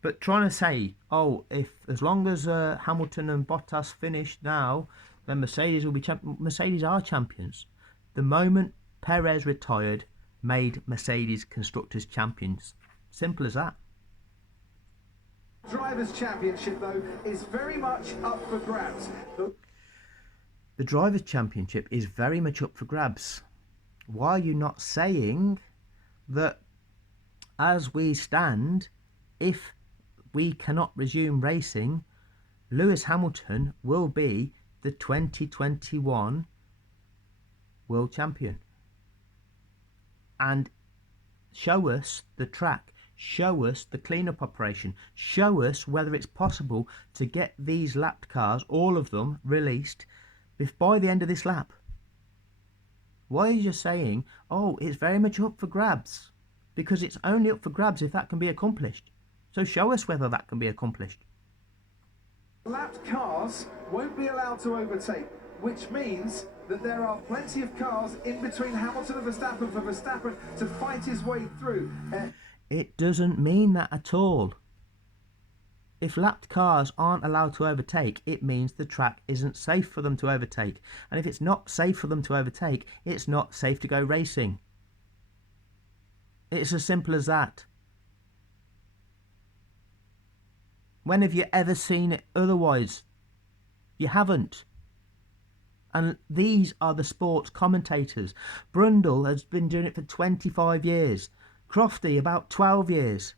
But trying to say, oh, if as long as Hamilton and Bottas finish now, then Mercedes will be Mercedes are champions. The moment Perez retired, made Mercedes Constructors champions. Simple as that. Drivers' Championship, though, is very much up for grabs. The Drivers' Championship is very much up for grabs. Why are you not saying that as we stand, if we cannot resume racing, Lewis Hamilton will be the 2021 World Champion? And show us the track, show us the cleanup operation, show us whether it's possible to get these lapped cars, all of them, released by the end of this lap. Why are you saying, oh, it's very much up for grabs? Because it's only up for grabs if that can be accomplished. So show us whether that can be accomplished. Lapped cars won't be allowed to overtake, which means that there are plenty of cars in between Hamilton and Verstappen for Verstappen to fight his way through. It doesn't mean that at all. If lapped cars aren't allowed to overtake, it means the track isn't safe for them to overtake. And if it's not safe for them to overtake, it's not safe to go racing. It's as simple as that. When have you ever seen it otherwise? You haven't. And these are the sports commentators. Brundle has been doing it for 25 years. Crofty about 12 years.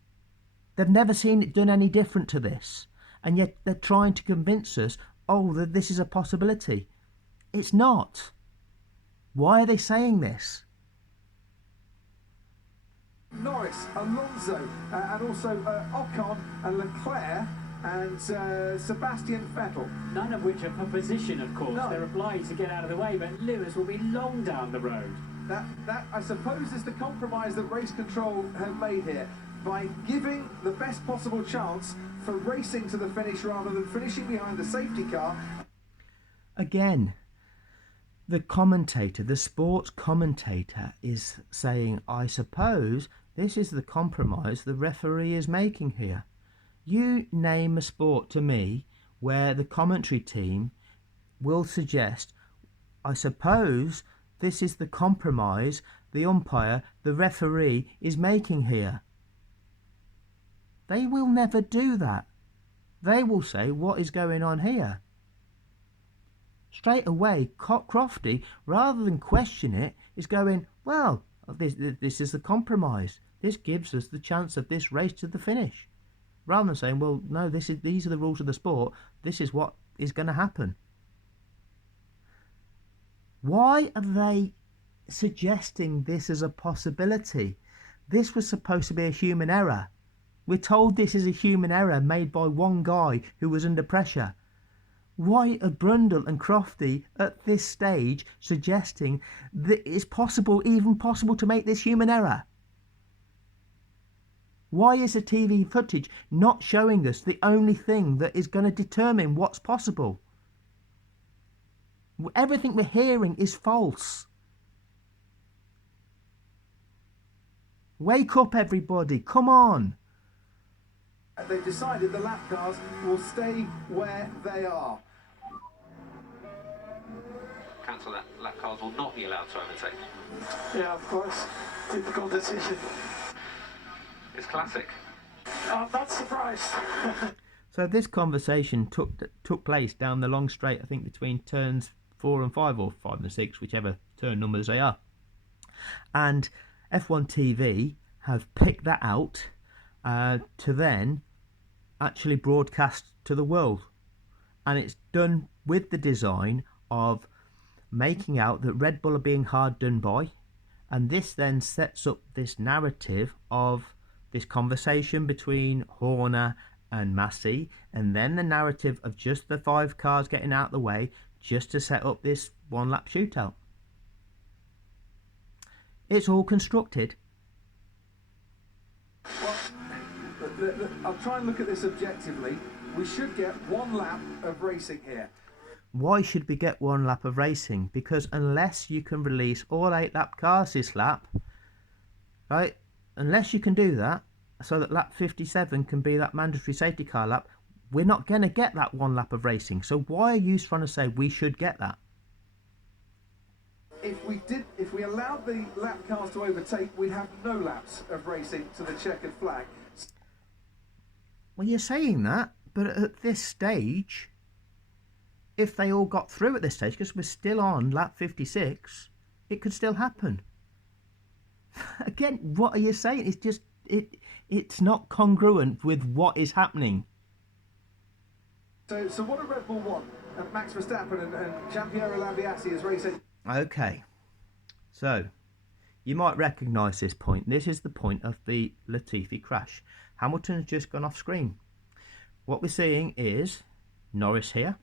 They've never seen it done any different to this. And yet they're trying to convince us, oh, that this is a possibility. It's not. Why are they saying this? Norris, Alonso, and also Ocon and Leclerc and Sebastian Vettel. None of which are for position, of course. No. They're obliged to get out of the way, but Lewis will be long down the road. That I suppose is the compromise that race control have made here, by giving the best possible chance for racing to the finish rather than finishing behind the safety car. Again, the commentator, the sports commentator, is saying, I suppose this is the compromise the referee is making here. You name a sport to me where the commentary team will suggest, I suppose this is the compromise the umpire, the referee, is making here. They will never do that. They will say, what is going on here? Straight away, Crofty, rather than question it, is going, well, this is the compromise. This gives us the chance of this race to the finish. Rather than saying, well, no, these are the rules of the sport. This is what is going to happen. Why are they suggesting this as a possibility? This was supposed to be a human error. We're told this is a human error made by one guy who was under pressure. Why are Brundle and Crofty at this stage suggesting that it's possible, even possible, to make this human error? Why is the TV footage not showing us the only thing that is going to determine what's possible? Everything we're hearing is false. Wake up, everybody. Come on. They've decided the lap cars will stay where they are. Cancel that. Lap cars will not be allowed to overtake. Yeah, of course. Typical decision. It's classic. I'm not surprised. So this conversation took place down the long straight, I think between turns 4 and 5, or 5 and 6, whichever turn numbers they are. And F1 TV have picked that out to then actually broadcast to the world. And it's done with the design of making out that Red Bull are being hard done by. And this then sets up this narrative of this conversation between Horner and Massey, and then the narrative of just the 5 cars getting out of the way just to set up this one-lap shootout. It's all constructed. Well, I'll try and look at this objectively. We should get 1 lap of racing here. Why should we get 1 lap of racing? Because unless you can release all 8 lap cars this lap, right? Unless you can do that, so that lap 57 can be that mandatory safety car lap, we're not going to get that 1 lap of racing. So why are you trying to say we should get that? If we allowed the lap cars to overtake, we'd have no laps of racing to the checkered flag. Well, you're saying that, but at this stage, if they all got through at this stage, because we're still on lap 56, it could still happen. Again, what are you saying? It's just, it's not congruent with what is happening. So what do Red Bull want? And Max Verstappen and Giampiero Lambiase as racing. Okay, so you might recognise this point. This is the point of the Latifi crash. Hamilton has just gone off screen. What we're seeing is Norris here.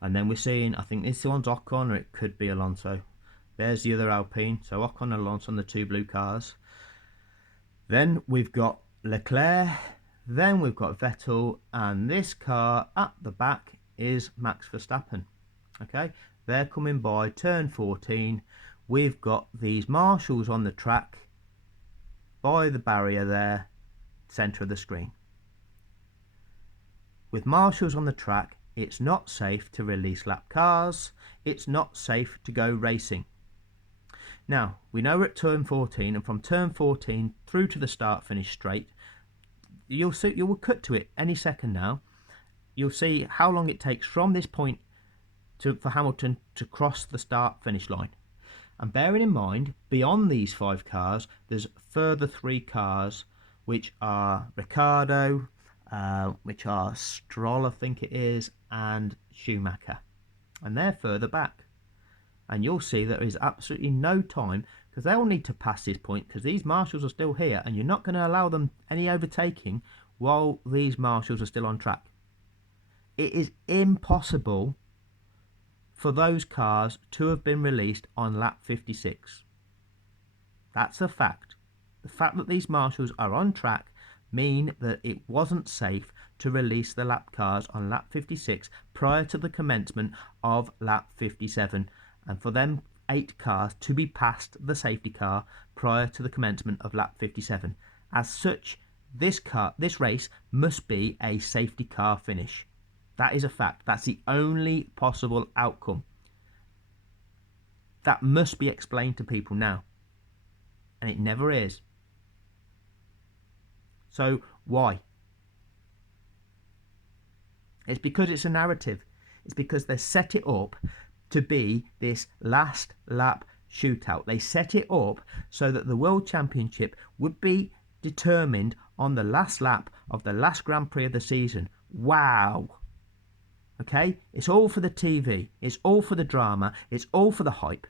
And then we're seeing, I think this one's Ocon, or it could be Alonso. There's the other Alpine. So Ocon and Alonso on the 2 blue cars. Then we've got Leclerc. Then we've got Vettel. And this car at the back is Max Verstappen. Okay, they're coming by turn 14. We've got these marshals on the track by the barrier there, centre of the screen. With marshals on the track, it's not safe to release lap cars. It's not safe to go racing. Now, we know we're at turn 14, and from turn 14 through to the start-finish straight, you will cut to it any second now. You'll see how long it takes from this point for Hamilton to cross the start-finish line. And bearing in mind, beyond these 5 cars, there's further 3 cars, which are Ricciardo, which are Stroll, I think it is, and Schumacher. And they're further back. And you'll see there is absolutely no time, because they'll need to pass this point, because these marshals are still here, and you're not going to allow them any overtaking while these marshals are still on track. It is impossible for those cars to have been released on lap 56. That's a fact. The fact that these marshals are on track mean that it wasn't safe to release the lap cars on lap 56 prior to the commencement of lap 57, and for them 8 cars to be past the safety car prior to the commencement of lap 57. As such, this race must be a safety car finish. That is a fact. That's the only possible outcome. That must be explained to people now. And it never is. So why? It's because it's a narrative. It's because they set it up to be this last lap shootout. They set it up so that the World Championship would be determined on the last lap of the last Grand Prix of the season. Wow. Okay? It's all for the TV. It's all for the drama. It's all for the hype.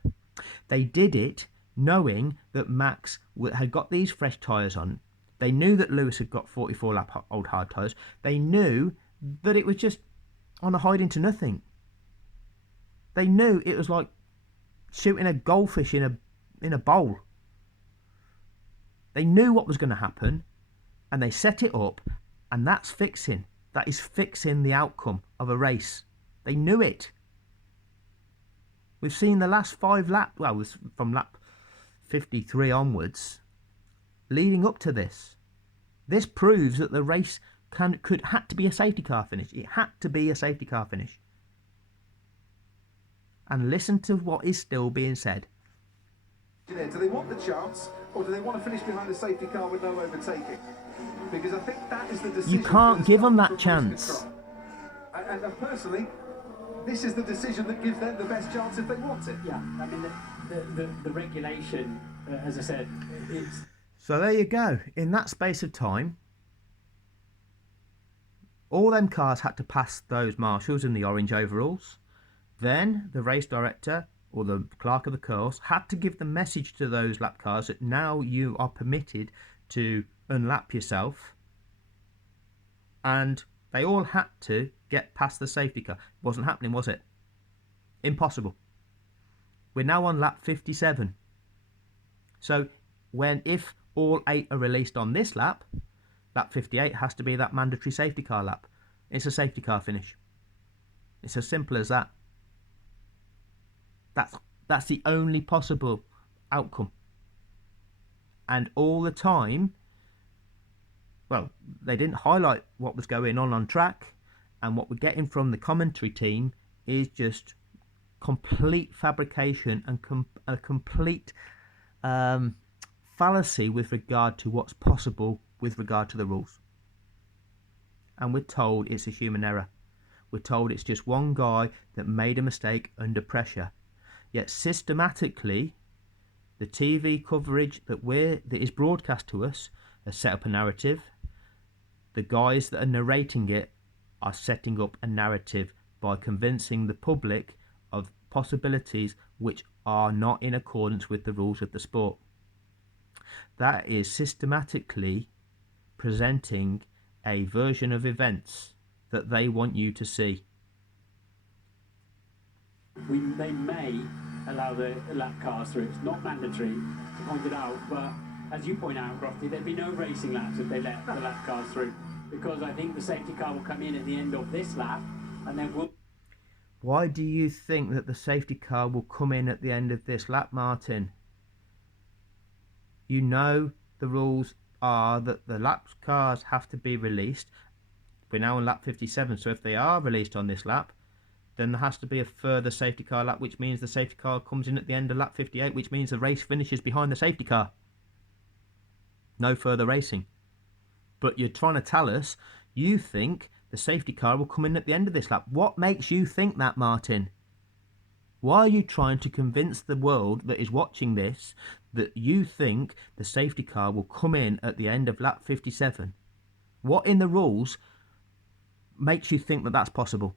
They did it knowing that Max had got these fresh tyres on. They knew that Lewis had got 44 lap old hard tyres. They knew that it was just on a hide into nothing. They knew it was like shooting a goldfish in a bowl. They knew what was going to happen, and they set it up, and that's fixing. That is fixing the outcome of a race. They knew it. We've seen the last 5 laps, well, from lap 53 onwards, leading up to this. This proves that the race had to be a safety car finish. It had to be a safety car finish. And listen to what is still being said. Do they want the chance, or do they want to finish behind a safety car with no overtaking? Because I think that is the decision. You can't give them that chance. And personally, this is the decision that gives them the best chance if they want it. Yeah, I mean, the regulation, as I said, it's... So there you go. In that space of time, all them cars had to pass those marshals in the orange overalls. Then the race director, or the clerk of the course, had to give the message to those lap cars that now you are permitted to unlap yourself, and they all had to get past the safety car. It wasn't happening, was it? Impossible. We're now on lap 57. So if all 8 are released on this lap, lap 58 has to be that mandatory safety car lap. It's a safety car finish. It's as simple as that. That's the only possible outcome. And all the time, well, they didn't highlight what was going on track, and what we're getting from the commentary team is just complete fabrication and a complete fallacy with regard to what's possible with regard to the rules. And we're told it's a human error. We're told it's just one guy that made a mistake under pressure. Yet systematically, the TV coverage that is broadcast to us has set up a narrative. The guys that are narrating it are setting up a narrative by convincing the public of possibilities which are not in accordance with the rules of the sport. That is systematically presenting a version of events that they want you to see. They may allow the lap cars through. It's not mandatory, to point it out, but as you point out, Crofty, there'd be no racing laps if they let the lap cars through, because I think the safety car will come in at the end of this lap, and then we'll... Why do you think that the safety car will come in at the end of this lap, Martin? You know the rules are that the lap cars have to be released. We're now on lap 57, so if they are released on this lap, then there has to be a further safety car lap, which means the safety car comes in at the end of lap 58, which means the race finishes behind the safety car. No further racing. But you're trying to tell us you think the safety car will come in at the end of this lap. What makes you think that, Martin? Why are you trying to convince the world that is watching this that you think the safety car will come in at the end of lap 57? What in the rules makes you think that that's possible?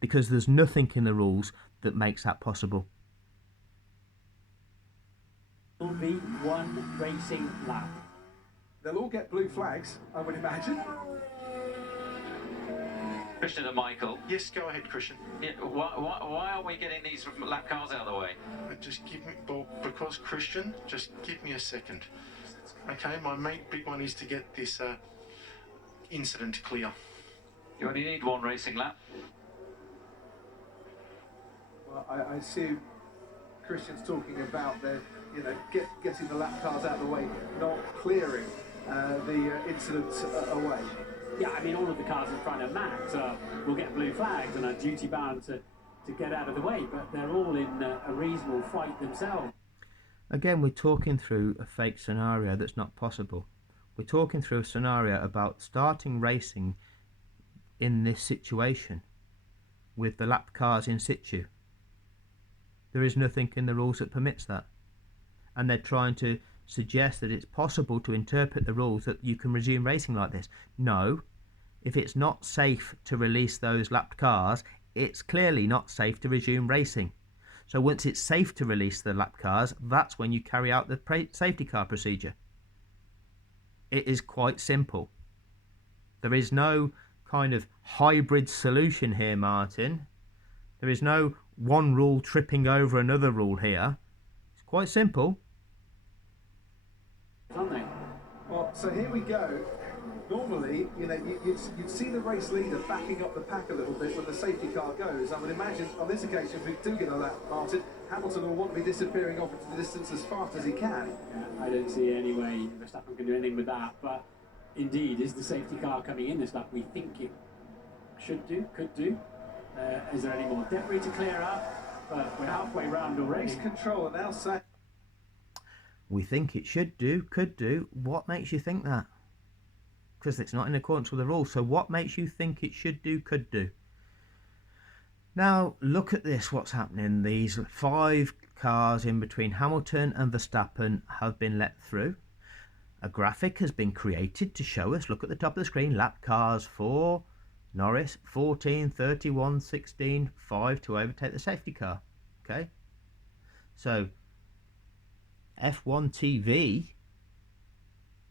Because there's nothing in the rules that makes that possible. Will be one racing lap. They'll all get blue flags, I would imagine. Christian and Michael. Yes, go ahead, Christian. Yeah, why aren't we getting these lap cars out of the way? Just give me, well, because Christian, just give me a second. Okay, my main big one is to get this incident clear. You only need one racing lap. Well, I assume Christian's talking about getting the lap cars out of the way, not clearing the incidents away. Yeah, I mean, all of the cars in front of Max will get blue flags and are duty bound to get out of the way, but they're all in a reasonable fight themselves. Again, we're talking through a fake scenario that's not possible. We're talking through a scenario about starting racing in this situation with the lap cars in situ. There is nothing in the rules that permits that. And they're trying to suggest that it's possible to interpret the rules that you can resume racing like this. No. If it's not safe to release those lapped cars, it's clearly not safe to resume racing. So once it's safe to release the lap cars, that's when you carry out the safety car procedure. It is quite simple. There is no kind of hybrid solution here, Martin. There is no one rule tripping over another rule here. It's quite simple. Aren't they? Well, so here we go. Normally, you'd see the race leader backing up the pack a little bit when the safety car goes. I would imagine on this occasion, if we do get a lap, Martin, Hamilton will want to be disappearing off into the distance as fast as he can. Yeah, I don't see any way Verstappen can do anything with that, but indeed, is the safety car coming in this lap? We think it should do, could do. Is there any more debris to clear up? But we're halfway round already. Race control are now saying... We think it should do, could do. What makes you think that? Because it's not in accordance with the rules. So what makes you think it should do, could do? Now, look at this, what's happening. These 5 cars in between Hamilton and Verstappen have been let through. A graphic has been created to show us, look at the top of the screen, lap cars for Norris, 14, 31, 16, 5 to overtake the safety car. Okay? So, F1 TV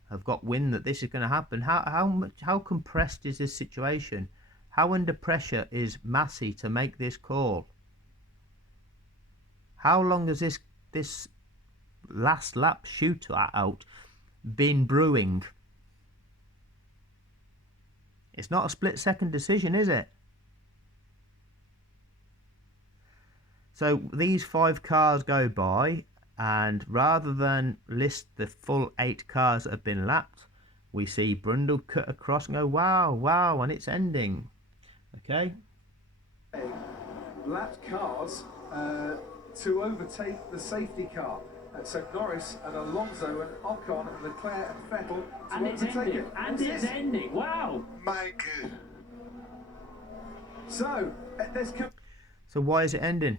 have got wind that this is going to happen. How compressed is this situation? How under pressure is Massey to make this call? How long has this last lap shootout been brewing? It's not a split-second decision, is it? So these 5 cars go by, and rather than list the full 8 cars that have been lapped, we see Brundle cut across and go, wow, wow, and it's ending. Okay. Lapped cars to overtake the safety car. So Norris and Alonso and Ocon and Leclerc and Vettel to And it's overtake ending. it. And it's ending. Wow. Michael. So there's. So why is it ending?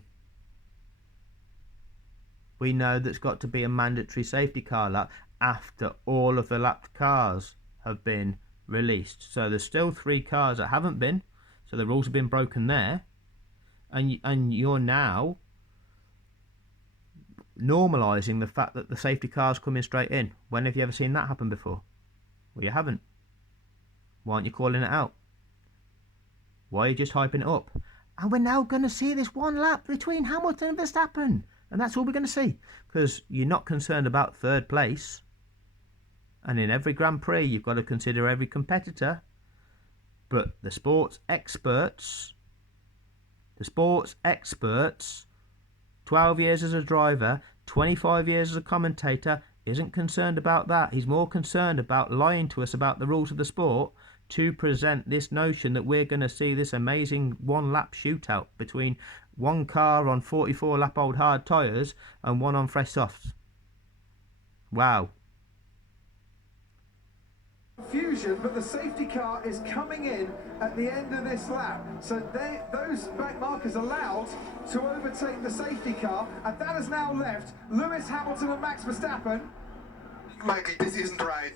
We know there's got to be a mandatory safety car lap after all of the lapped cars have been released. So there's still 3 cars that haven't been. So the rules have been broken there. And you're now normalising the fact that the safety car's coming straight in. When have you ever seen that happen before? Well, you haven't. Why aren't you calling it out? Why are you just hyping it up? And we're now going to see this one lap between Hamilton and Verstappen. And that's all we're going to see. Because you're not concerned about 3rd place. And in every Grand Prix, you've got to consider every competitor. But the sports experts, 12 years as a driver, 25 years as a commentator, isn't concerned about that. He's more concerned about lying to us about the rules of the sport to present this notion that we're going to see this amazing one-lap shootout between one car on 44-lap-old hard tyres and one on fresh softs. Wow. Confusion, but the safety car is coming in at the end of this lap. So those back markers allowed to overtake the safety car, and that has now left Lewis Hamilton and Max Verstappen. Michael, this isn't right.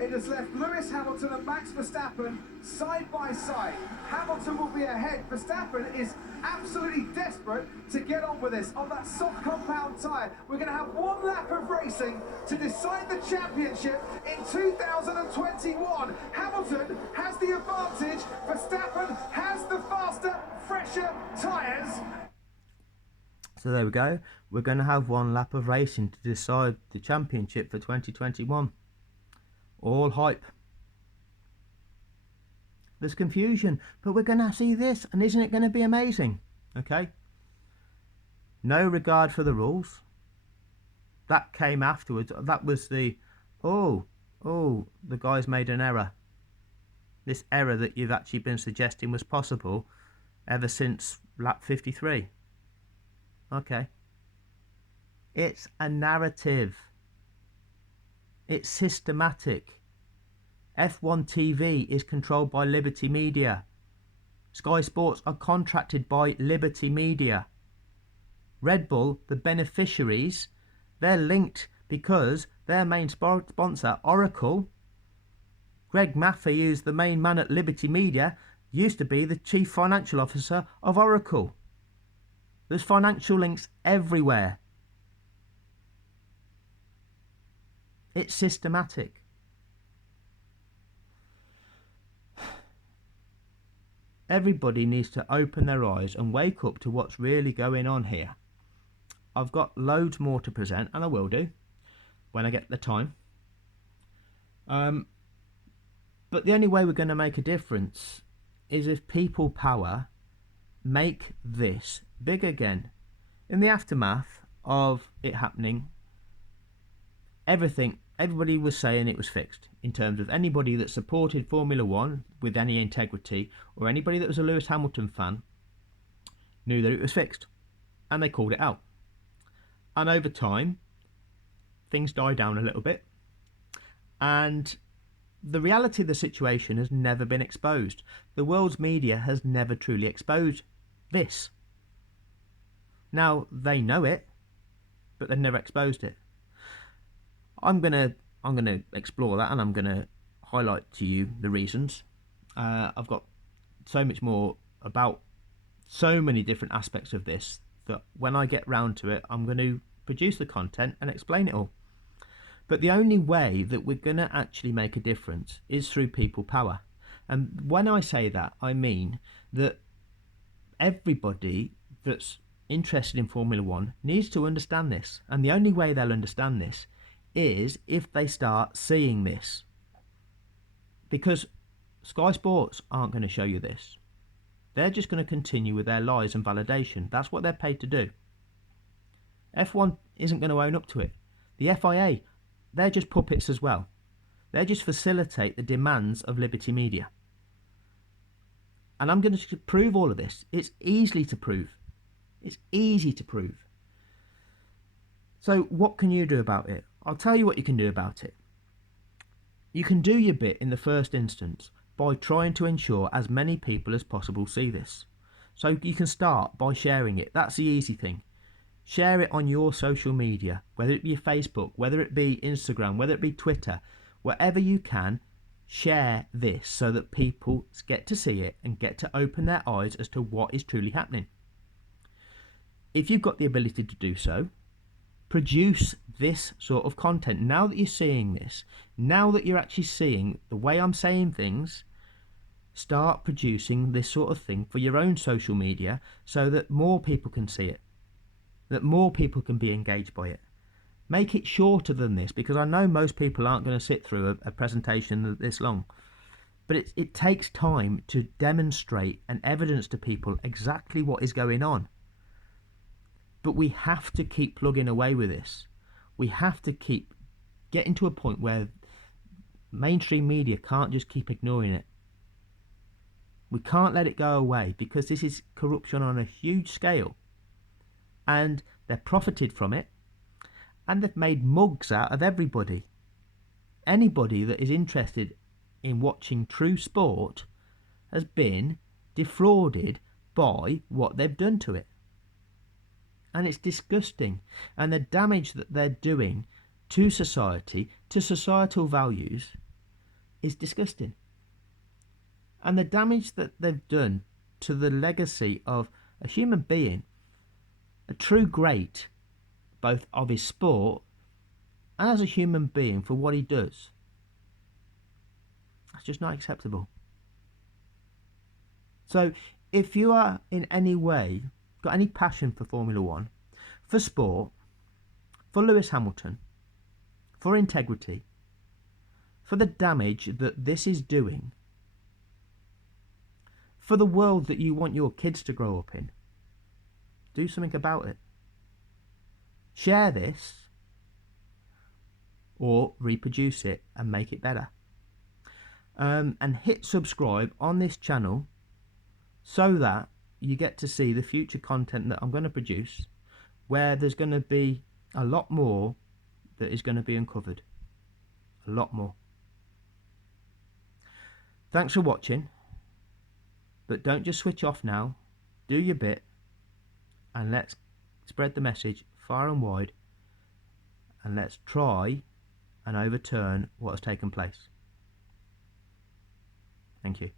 It has left Lewis Hamilton and Max Verstappen side by side. Hamilton will be ahead. Verstappen is absolutely desperate to get on with this on that soft compound tyre. We're going to have one lap of racing to decide the championship in 2021. Hamilton has the advantage. Verstappen has the faster, fresher tyres. So there we go. We're going to have one lap of racing to decide the championship for 2021. All hype. There's confusion, but we're going to see this, and isn't it going to be amazing? Okay. No regard for the rules. That came afterwards. That was the, the guy's made an error. This error that you've actually been suggesting was possible ever since lap 53. Okay. It's a narrative. It's systematic. F1 TV is controlled by Liberty Media. Sky Sports are contracted by Liberty Media. Red Bull, the beneficiaries, they're linked because their main sponsor, Oracle, Greg Maffei, who's the main man at Liberty Media, used to be the chief financial officer of Oracle. There's financial links everywhere. It's systematic. Everybody needs to open their eyes and wake up to what's really going on here. I've got loads more to present, and I will do when I get the time. But the only way we're going to make a difference is if people power make this big again. In the aftermath of it happening, everybody was saying it was fixed, in terms of anybody that supported Formula One with any integrity, or anybody that was a Lewis Hamilton fan, knew that it was fixed, and they called it out. And over time, things died down a little bit, and the reality of the situation has never been exposed. The world's media has never truly exposed this. Now, they know it, but they've never exposed it. I'm gonna explore that, and I'm gonna highlight to you the reasons. I've got so much more about so many different aspects of this that when I get round to it, I'm going to produce the content and explain it all. But the only way that we're going to actually make a difference is through people power. And when I say that, I mean that everybody that's interested in Formula One needs to understand this. And the only way they'll understand this is if they start seeing this. Because Sky Sports aren't going to show you this. They're just going to continue with their lies and validation. That's what they're paid to do. F1 isn't going to own up to it. The FIA, they're just puppets as well. They just facilitate the demands of Liberty Media. And I'm going to prove all of this. It's easily to prove. It's easy to prove. So what can you do about it? I'll tell you what you can do about it. You can do your bit in the first instance by trying to ensure as many people as possible see this. So you can start by sharing it. That's the easy thing. Share it on your social media, whether it be Facebook, whether it be Instagram, whether it be Twitter, wherever you can. Share this so that people get to see it and get to open their eyes as to what is truly happening. If you've got the ability to do so, produce this sort of content. Now that you're seeing this, now that you're actually seeing the way I'm saying things, start producing this sort of thing for your own social media so that more people can see it, that more people can be engaged by it. Make it shorter than this, because I know most people aren't going to sit through a presentation this long. But it takes time to demonstrate and evidence to people exactly what is going on. But we have to keep plugging away with this. We have to keep getting to a point where mainstream media can't just keep ignoring it. We can't let it go away, because this is corruption on a huge scale. And they're profited from it. And they've made mugs out of everybody. Anybody that is interested in watching true sport has been defrauded by what they've done to it. And it's disgusting. And the damage that they're doing to society, to societal values, is disgusting. And the damage that they've done to the legacy of a human being, a true great, both of his sport and as a human being for what he does. That's just not acceptable. So if you are in any way got any passion for Formula One, for sport, for Lewis Hamilton, for integrity, for the damage that this is doing, for the world that you want your kids to grow up in, do something about it. Share this or reproduce it and make it better. And hit subscribe on this channel so that you get to see the future content that I'm going to produce, where there's going to be a lot more that is going to be uncovered. A lot more. Thanks for watching. But don't just switch off now. Do your bit. And let's spread the message far and wide, and let's try and overturn what has taken place. Thank you.